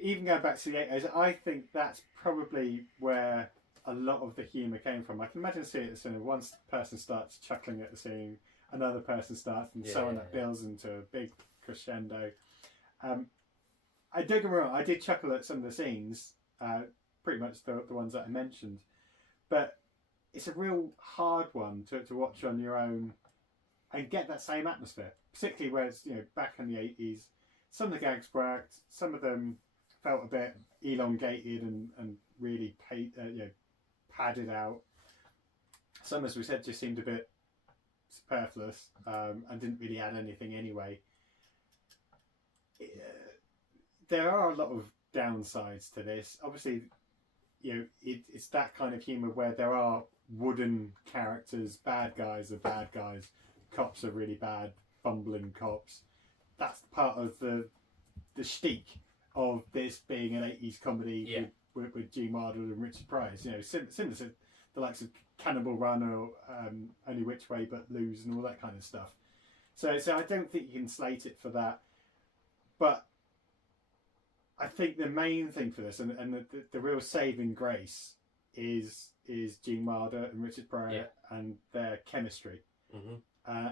even going back to the 80s, I think that's probably where a lot of the humour came from. I can imagine seeing it at the cinema. One person starts chuckling at the scene, another person starts, and so on. That builds into a big crescendo. I don't get me wrong, I did chuckle at some of the scenes, pretty much the ones that I mentioned, but it's a real hard one to watch on your own and get that same atmosphere, particularly where it's, back in the 80s. Some of the gags worked, some of them felt a bit elongated and really padded out. Some, as we said, just seemed a bit superfluous and didn't really add anything anyway. There are a lot of downsides to this. Obviously, it's that kind of humour where there are wooden characters. Bad guys are bad guys. Cops are really bad, bumbling cops. That's part of the shtick of this being an 80s comedy with Giambalvo and Richard Pryor. Similar to the likes of Cannibal Run or Only Which Way But Lose and all that kind of stuff. So I don't think you can slate it for that. But I think the main thing for this, and the real saving grace, is Giambalvo and Richard Pryor and their chemistry. Mm-hmm.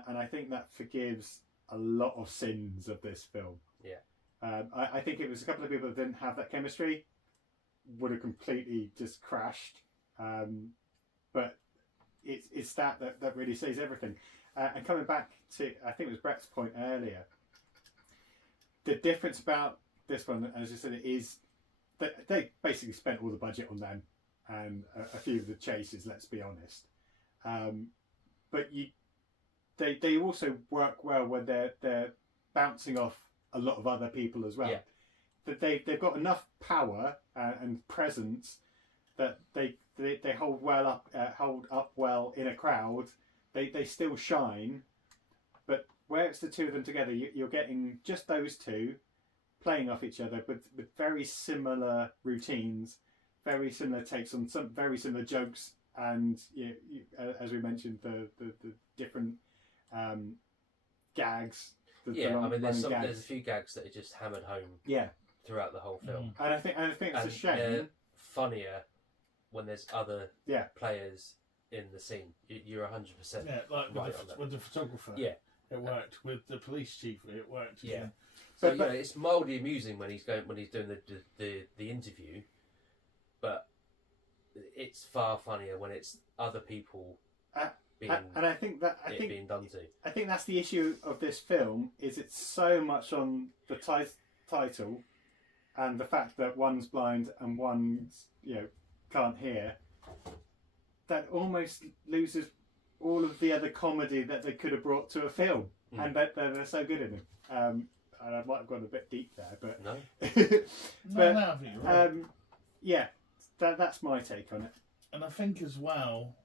And I think that forgives a lot of sins of this film. Yeah. I think if it was a couple of people that didn't have that chemistry, would have completely just crashed. But it's that really says everything. And coming back to, I think it was Brett's point earlier, the difference about this one, as I said, it is that they basically spent all the budget on them and a few of the chases, let's be honest. But they also work well when they're bouncing off a lot of other people as well. Yeah. That they've got enough power and presence that they hold up well in a crowd. They still shine, but where it's the two of them together, you're getting just those two playing off each other with very similar routines, very similar takes on some very similar jokes, and as we mentioned, the different gags. There's a few gags that are just hammered home. Throughout the whole film. And I think it's a shame. They're funnier when there's other players in the scene. You're 100%. Yeah, like right with the photographer. Yeah, it worked. With the police chief, it worked. Yeah. So it's mildly amusing when he's doing the interview, but it's far funnier when it's other people being done to. I think that's the issue of this film. Is it's so much on the title, and the fact that one's blind and one's can't hear, that almost loses all of the other comedy that they could have brought to a film, and that they're so good in it. And I might have gone a bit deep there, but no, but no, I think you're right. That's my take on it. And I think as well,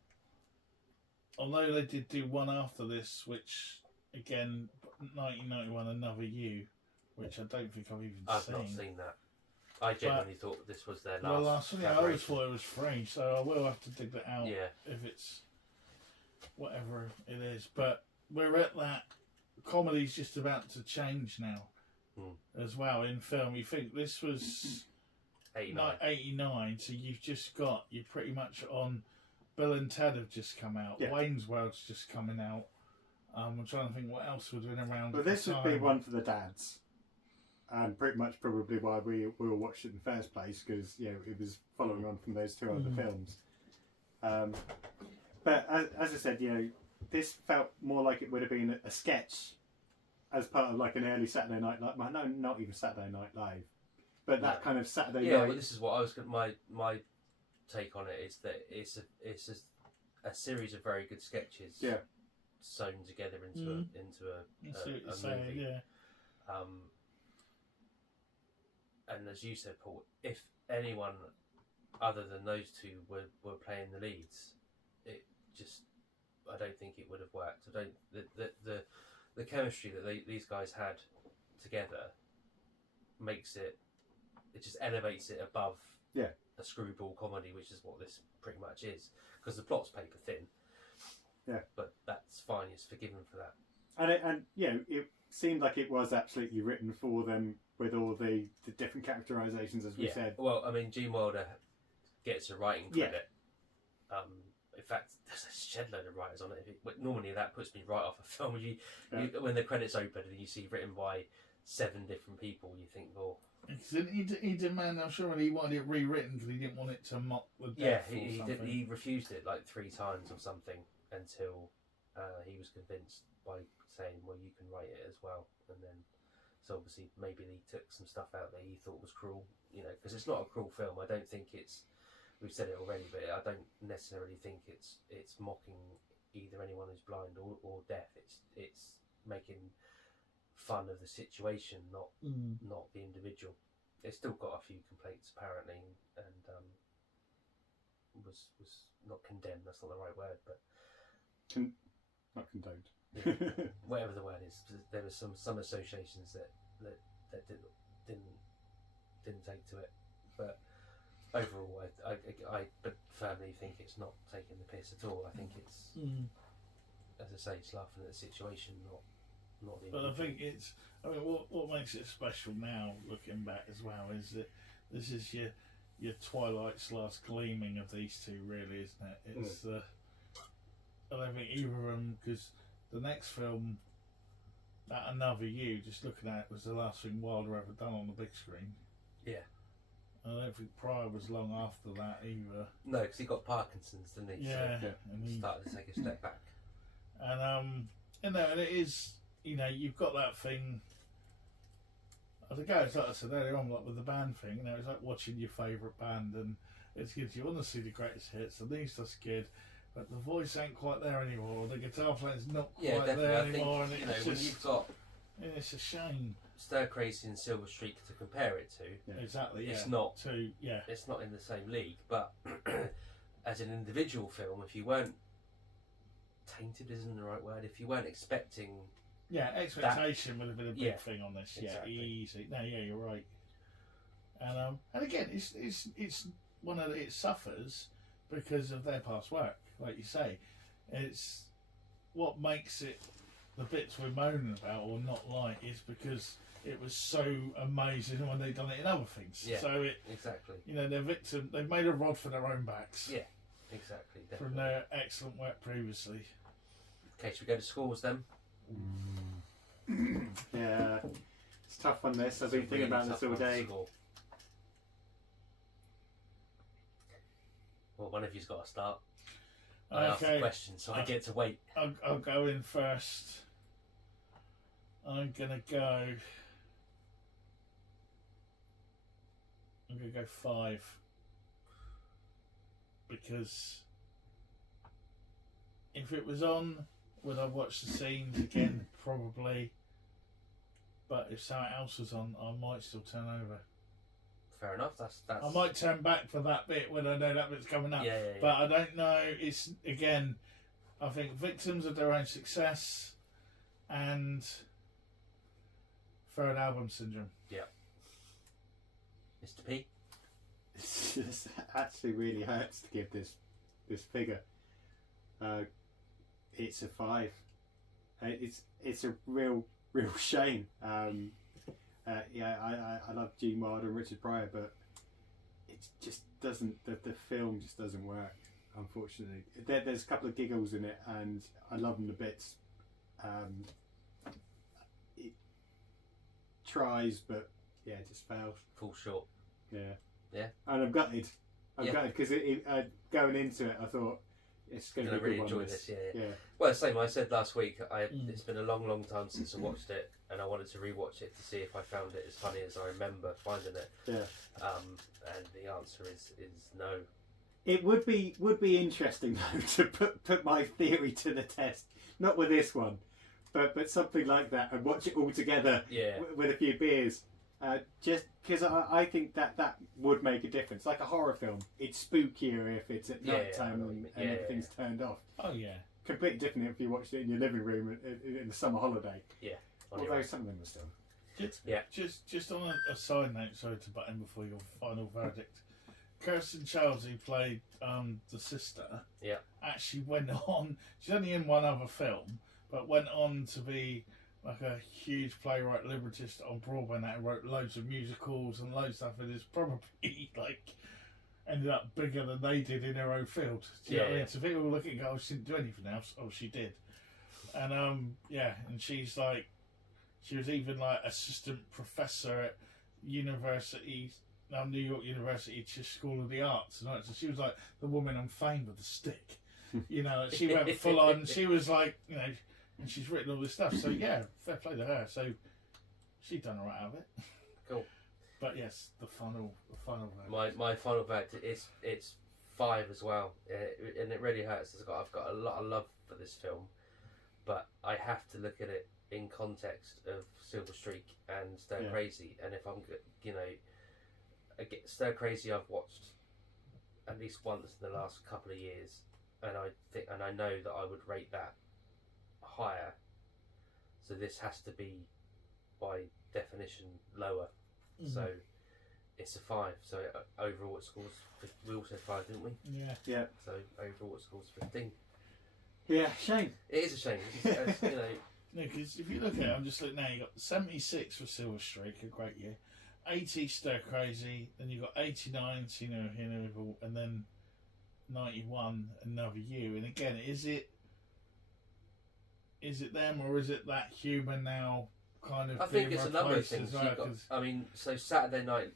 although they did do one after this, which again, 1991, Another You, which I don't think I've even I've seen. not seen that. I genuinely thought this was their last. Well, I always thought it was free, so I will have to dig that out. If it's whatever it is, but we're at that. Comedy's just about to change now, as well in film. You think this was 89, so you're pretty much on. Bill and Ted have just come out. Yeah. Wayne's World's just coming out. I'm trying to think what else would have been around. But this would be one for the dads, and pretty much probably why we all watched it in the first place, because it was following on from those two other films. But as I said, this felt more like it would have been a sketch as part of like an early Saturday Night Live. No, not even Saturday Night Live, but that kind of Saturday night. Yeah, well, this is what I was my take on it is that it's a series of very good sketches. Yeah. sewn together into a movie. Yeah. And as you said, Paul, if anyone other than those two were playing the leads, I don't think it would have worked. The chemistry that these guys had together makes it just elevates it above a screwball comedy, which is what this pretty much is, because the plot's paper thin. Yeah, but that's fine. It's forgiven for that. And it seemed like it was absolutely written for them with all the different characterizations, as we said. Well, I mean, Gene Wilder gets a writing credit. In fact, there's a shed load of writers on it. Normally, that puts me right off a film. When the credits open and you see written by 7 different people, you think, well. He demanded, I'm sure he wanted it rewritten because he didn't want it to mock the death. He refused it like 3 times or something until he was convinced by saying, well, you can write it as well. And then, so obviously, maybe he took some stuff out that he thought was cruel, because it's not a cruel film. I don't think it's. We've said it already, but I don't necessarily think it's mocking either anyone who's blind or deaf. It's making fun of the situation, not the individual. It's still got a few complaints apparently, and was not condemned. That's not the right word, but not condoned. Whatever the word is, there were some associations that didn't take to it, but. Overall, I firmly think it's not taking the piss at all. I think it's, as I say, it's laughing at the situation, not the. But I think it's. I mean, what makes it special now, looking back as well, is that this is your Twilight's last gleaming of these two, really, isn't it? It's I don't think either of them, because the next film, That Another You, just looking at it, was the last thing Wilder ever done on the big screen. Yeah. I don't think Pryor was long after that either. No, because he got Parkinson's, didn't he? Yeah, so and he started to take a step back. And and it is, you've got that thing. I think it's like I said earlier on, like with the band thing. It's like watching your favourite band, and it's good. You want to see the greatest hits, and these are good, but the voice ain't quite there anymore. The guitar playing's not quite there anymore, and it's when just, you've got. It's a shame. Stir Crazy and Silver Streak to compare it to. Yeah. Exactly. It's yeah. not. It's not in the same league, but as an individual film, if you weren't tainted, isn't the right word. If you weren't expecting. Yeah, expectation would have been a big thing on this. Exactly. Yeah, easy. No, yeah, you're right. And again, it's one of it suffers because of their past work, like you say. It's what makes it. The bits we're moaning about or not like is because it was so amazing when they've done it in other things. Yeah, so exactly. They've made a rod for their own backs. Yeah, exactly. Definitely. From their excellent work previously. Okay, should we go to scores then? Yeah, it's tough on this. I've been thinking about this all day. Well, one of you's got to start. I asked the question, so I get to wait. I'll go in first. I'm gonna go 5 because if it was on, would I watch the scenes again? Probably. But if something else was on, I might still turn over. Fair enough. That's. I might turn back for that bit when I know that bit's coming up. Yeah. But I don't know. It's again. I think victims of their own success, and third album syndrome. Yeah. Mr. P. This actually really hurts to give this figure. It's a 5. It's a real shame. I love Gene Wilder and Richard Pryor, but it just doesn't. The film just doesn't work. Unfortunately, there's a couple of giggles in it, and I love them to bits. It tries, but it just fails. Falls short. Yeah. And I'm gutted. I'm gutted because going into it, I thought it's going to be really enjoy this. Yeah. Well, same. I said last week. It's been a long time since I watched it, and I wanted to rewatch it to see if I found it as funny as I remember finding it. Yeah. And the answer is no. It would be interesting though to put my theory to the test. Not with this one, but something like that, and watch it all together with a few beers. Just because I think that would make a difference. Like a horror film, it's spookier if it's at night time and everything's turned off. Oh yeah. Completely different if you watched it in your living room in the summer holiday. Yeah. Although some of them are still. Just on a side note, sorry to butt in before your final verdict. Kirsten Childs, who played the sister, actually went on. She's only in one other film, but went on to be like a huge playwright, librettist on Broadway. That wrote loads of musicals and loads of stuff, and is probably like ended up bigger than they did in her own field. Do you know what I mean? So people look and go, "Oh, she didn't do anything else." Oh, she did, and and she's like, she was even like assistant professor at university. New York University School of the Arts, and so she was like the woman on Fame with the stick, you know. She went full on. She was like, you know, and she's written all this stuff. So yeah, fair play to her. So she done alright out of it. Cool. But yes, the final verdict. My final verdict is it's 5 as well, and it really hurts. I've got a lot of love for this film, but I have to look at it in context of Silver Streak and Stir Crazy, and if I'm, you know. Stir Crazy I've watched at least once in the last couple of years, and I know that I would rate that higher. So this has to be, by definition, lower. Mm-hmm. So it's a 5. So overall it scores. We all said 5, didn't we? Yeah. So overall it scores 15. Yeah, shame. It is a shame. It's, you know. No, because if you look at it, I'm just looking now. You got 76 for Silver Streak, a great year. 80 Stir Crazy, then you got 89 See No Hear No Evil, and then 91 Another You. And again, is it them, or is it that humour now kind of? I think it's a number of things. Well, I mean, so Saturday Night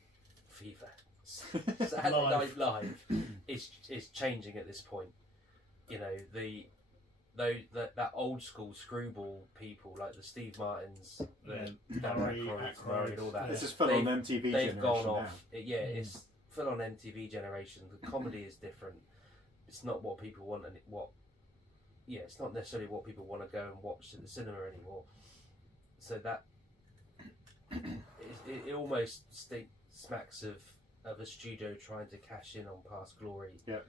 Fever, Saturday Night Live is changing at this point. You know, that old school screwball people like the Steve Martins, the Dan Aykroyd, and all that. This is full on MTV generation. They've gone off. Now. It's full on MTV generation. The comedy is different. It's not what people want, and it's not necessarily what people want to go and watch at the cinema anymore. So that it almost smacks of a studio trying to cash in on past glory. Yeah.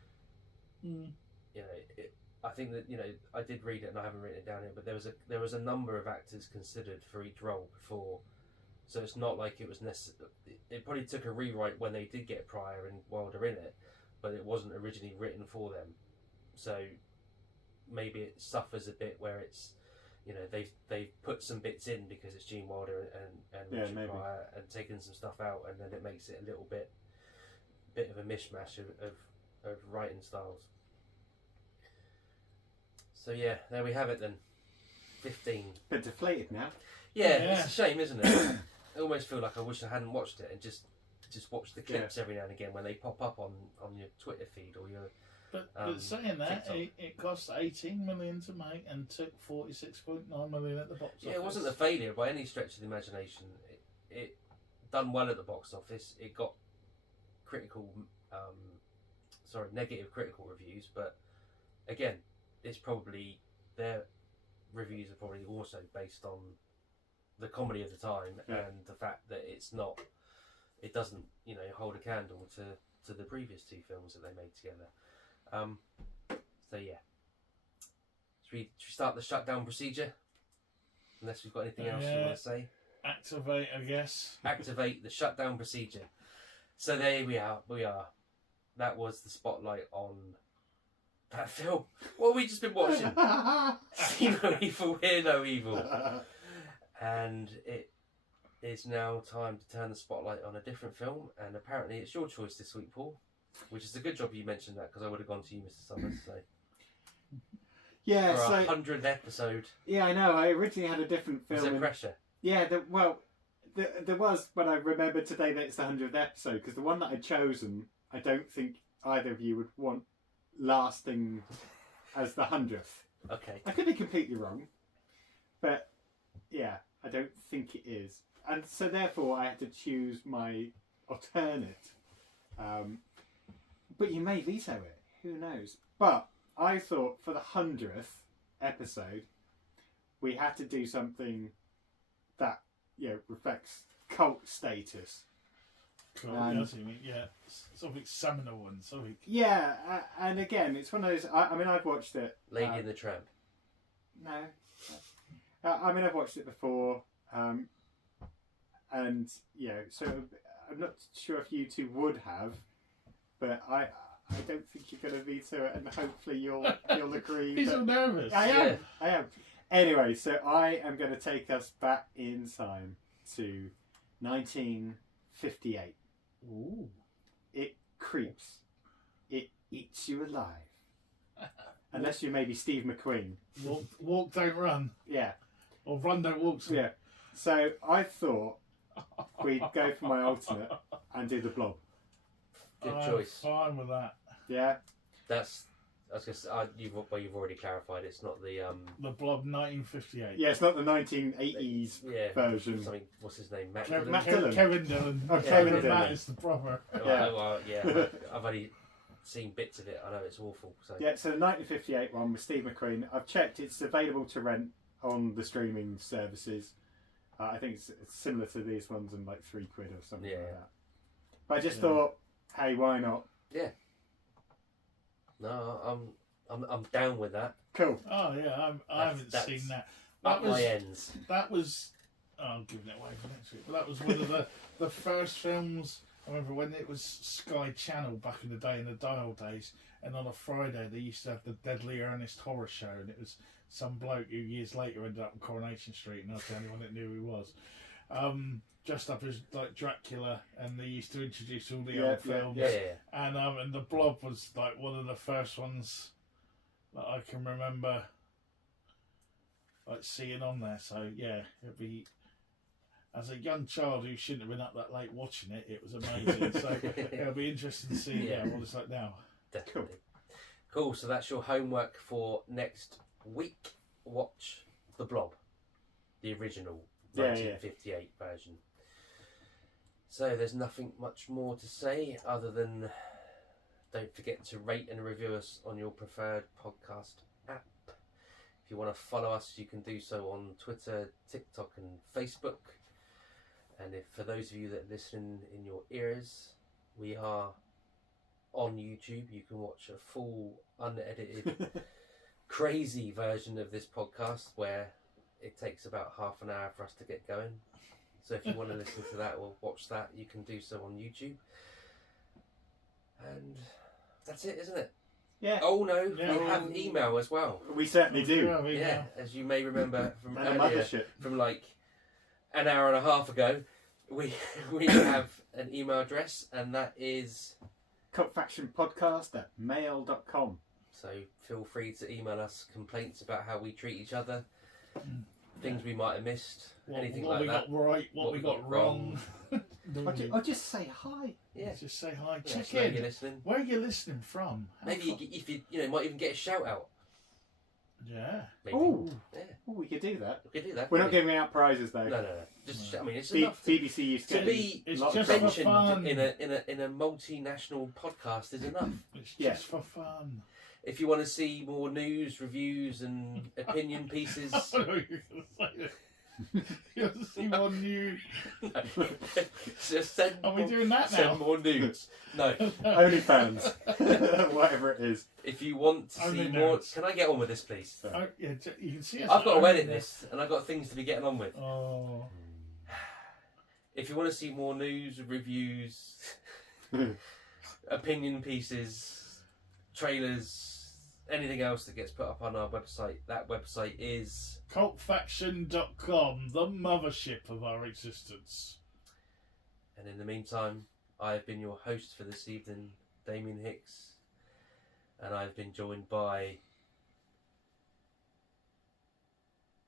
You know. I think that, you know, I did read it and I haven't written it down here, but there was a number of actors considered for each role before, so it's not like it was necessary. It probably took a rewrite when they did get Pryor and Wilder in it, but it wasn't originally written for them. So maybe it suffers a bit where it's, you know, they've put some bits in because it's Gene Wilder and Richard Pryor, and taken some stuff out, and then it makes it a little bit of a mishmash of writing styles. So yeah, there we have it then. 15. Bit deflated now. Yeah, it's a shame, isn't it? I almost feel like I wish I hadn't watched it and just watch the clips every now and again when they pop up on your Twitter feed or your. But saying that, it cost 18 million to make and took 46.9 million at the box office. Yeah, it wasn't a failure by any stretch of the imagination. It done well at the box office. It got negative critical reviews, but again, it's probably, their reviews are probably also based on the comedy of the time and the fact that it doesn't, you know, hold a candle to the previous 2 films that they made together. So yeah, should we start the shutdown procedure? Unless we've got anything else you want to say. Activate, I guess. Activate the shutdown procedure. So there we are. That was the spotlight on that film. What have we just been watching? See No Evil, Hear No Evil. And it is now time to turn the spotlight on a different film, and apparently it's your choice this week, Paul. Which is a good job you mentioned that, because I would have gone to you, Mr. Summers. So. Yeah, for our 100th episode. Yeah, I know. I originally had a different film. Was there pressure? Yeah, there was, but I remembered today that it's the 100th episode, because the one that I'd chosen, I don't think either of you would want lasting as the 100th. Okay. I could be completely wrong, but yeah, I don't think it is. And so therefore I had to choose my alternate. But you may veto it. Who knows? But I thought for the 100th episode, we had to do something that reflects cult status. Cool. That's what you mean. Yeah, something seminal and something. Yeah, and again, it's one of those. I mean, I've watched it. Lady and the Tramp. No, I mean, I've watched it before, and so I'm not sure if you two would have, but I don't think you're going to veto it, and hopefully you'll agree. He's so nervous. I am. Anyway, so I am going to take us back in time to 1958. Ooh. It creeps. It eats you alive. Unless you're maybe Steve McQueen. Walk, don't run. Yeah. Or run, don't walk. Yeah. So I thought we'd go for my alternate and do the Blob. Good I'm choice. fine with that. Yeah. I was just you've already clarified. It's not the The Blob 1958. Yeah, it's not the 1980s version. Something. What's his name? Matt Kevin, Dillon? Dillon. Kevin Dillon. Oh, Kevin Dillon. Matt is the brother. Yeah. I've only seen bits of it. I know it's awful. So. Yeah, so the 1958 one with Steve McQueen. I've checked; it's available to rent on the streaming services. I think it's similar to these ones, and like £3 or something like that. But I just thought, hey, why not? Yeah. No, I'm down with that. Cool. Oh yeah, I haven't seen that. Up my ends. That was. Oh, I'm giving it away for next week. But that was one of the first films. I remember when it was Sky Channel back in the day, in the dial days, and on a Friday they used to have the Deadly Ernest horror show, and it was some bloke who years later ended up on Coronation Street, and I was the only one that knew who he was. Dressed up as like Dracula, and they used to introduce all the old films. And the Blob was like one of the first ones that I can remember like seeing on there. So yeah, it'd be, as a young child who shouldn't have been up that late watching it, it was amazing. So it'll be interesting to see what it's like now. Definitely. Cool. So that's your homework for next week. Watch The Blob, the original 1958 version. So there's nothing much more to say other than don't forget to rate and review us on your preferred podcast app. If you want to follow us, you can do so on Twitter, TikTok and Facebook. And if for those of you that listen in your ears, we are on YouTube. You can watch a full, unedited, crazy version of this podcast where it takes about half an hour for us to get going. So if you want to listen to that or watch that, you can do so on YouTube. And that's it, isn't it? Yeah. Oh no, we have email as well. We certainly do. Yeah, as you may remember from And earlier, mothership. from like an hour and a half ago, we have an email address, and that is cultfactionpodcast@mail.com. So feel free to email us complaints about how we treat each other, things we might have missed, anything what like we that. got right, what we got wrong. Or just say hi. Yeah, just say hi. Yeah, Check so in. you're listening. Where are you listening from? Maybe if you might even get a shout out. Yeah. Maybe. Oh, Yeah, we could do that. we could do that. We're not couldn't giving out prizes though. we? No. Just I mean, it's enough BBC used to to be It's lots just of for mentioned fun. in a multinational podcast is enough. It's Yeah. just for fun. If you want to see more news, reviews, and opinion pieces, I know you're going to say that. You want to see more news? just send. Are we doing that now? Send more nudes. No. OnlyFans, whatever it is. If you want to see Only more, nudes. can I get on with this, please? Oh, yeah, you can see us. I've got to only edit this, and I've got things to be getting on with. Oh. If you want to see more news, reviews, opinion pieces, trailers, anything else that gets put up on our website, that website is cultfaction.com, the mothership of our existence. And in the meantime, I've been your host for this evening, Damien Hicks, and I've been joined by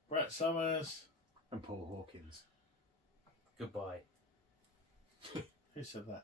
Brett Summers. And Paul Hawkins. Goodbye. Who said that?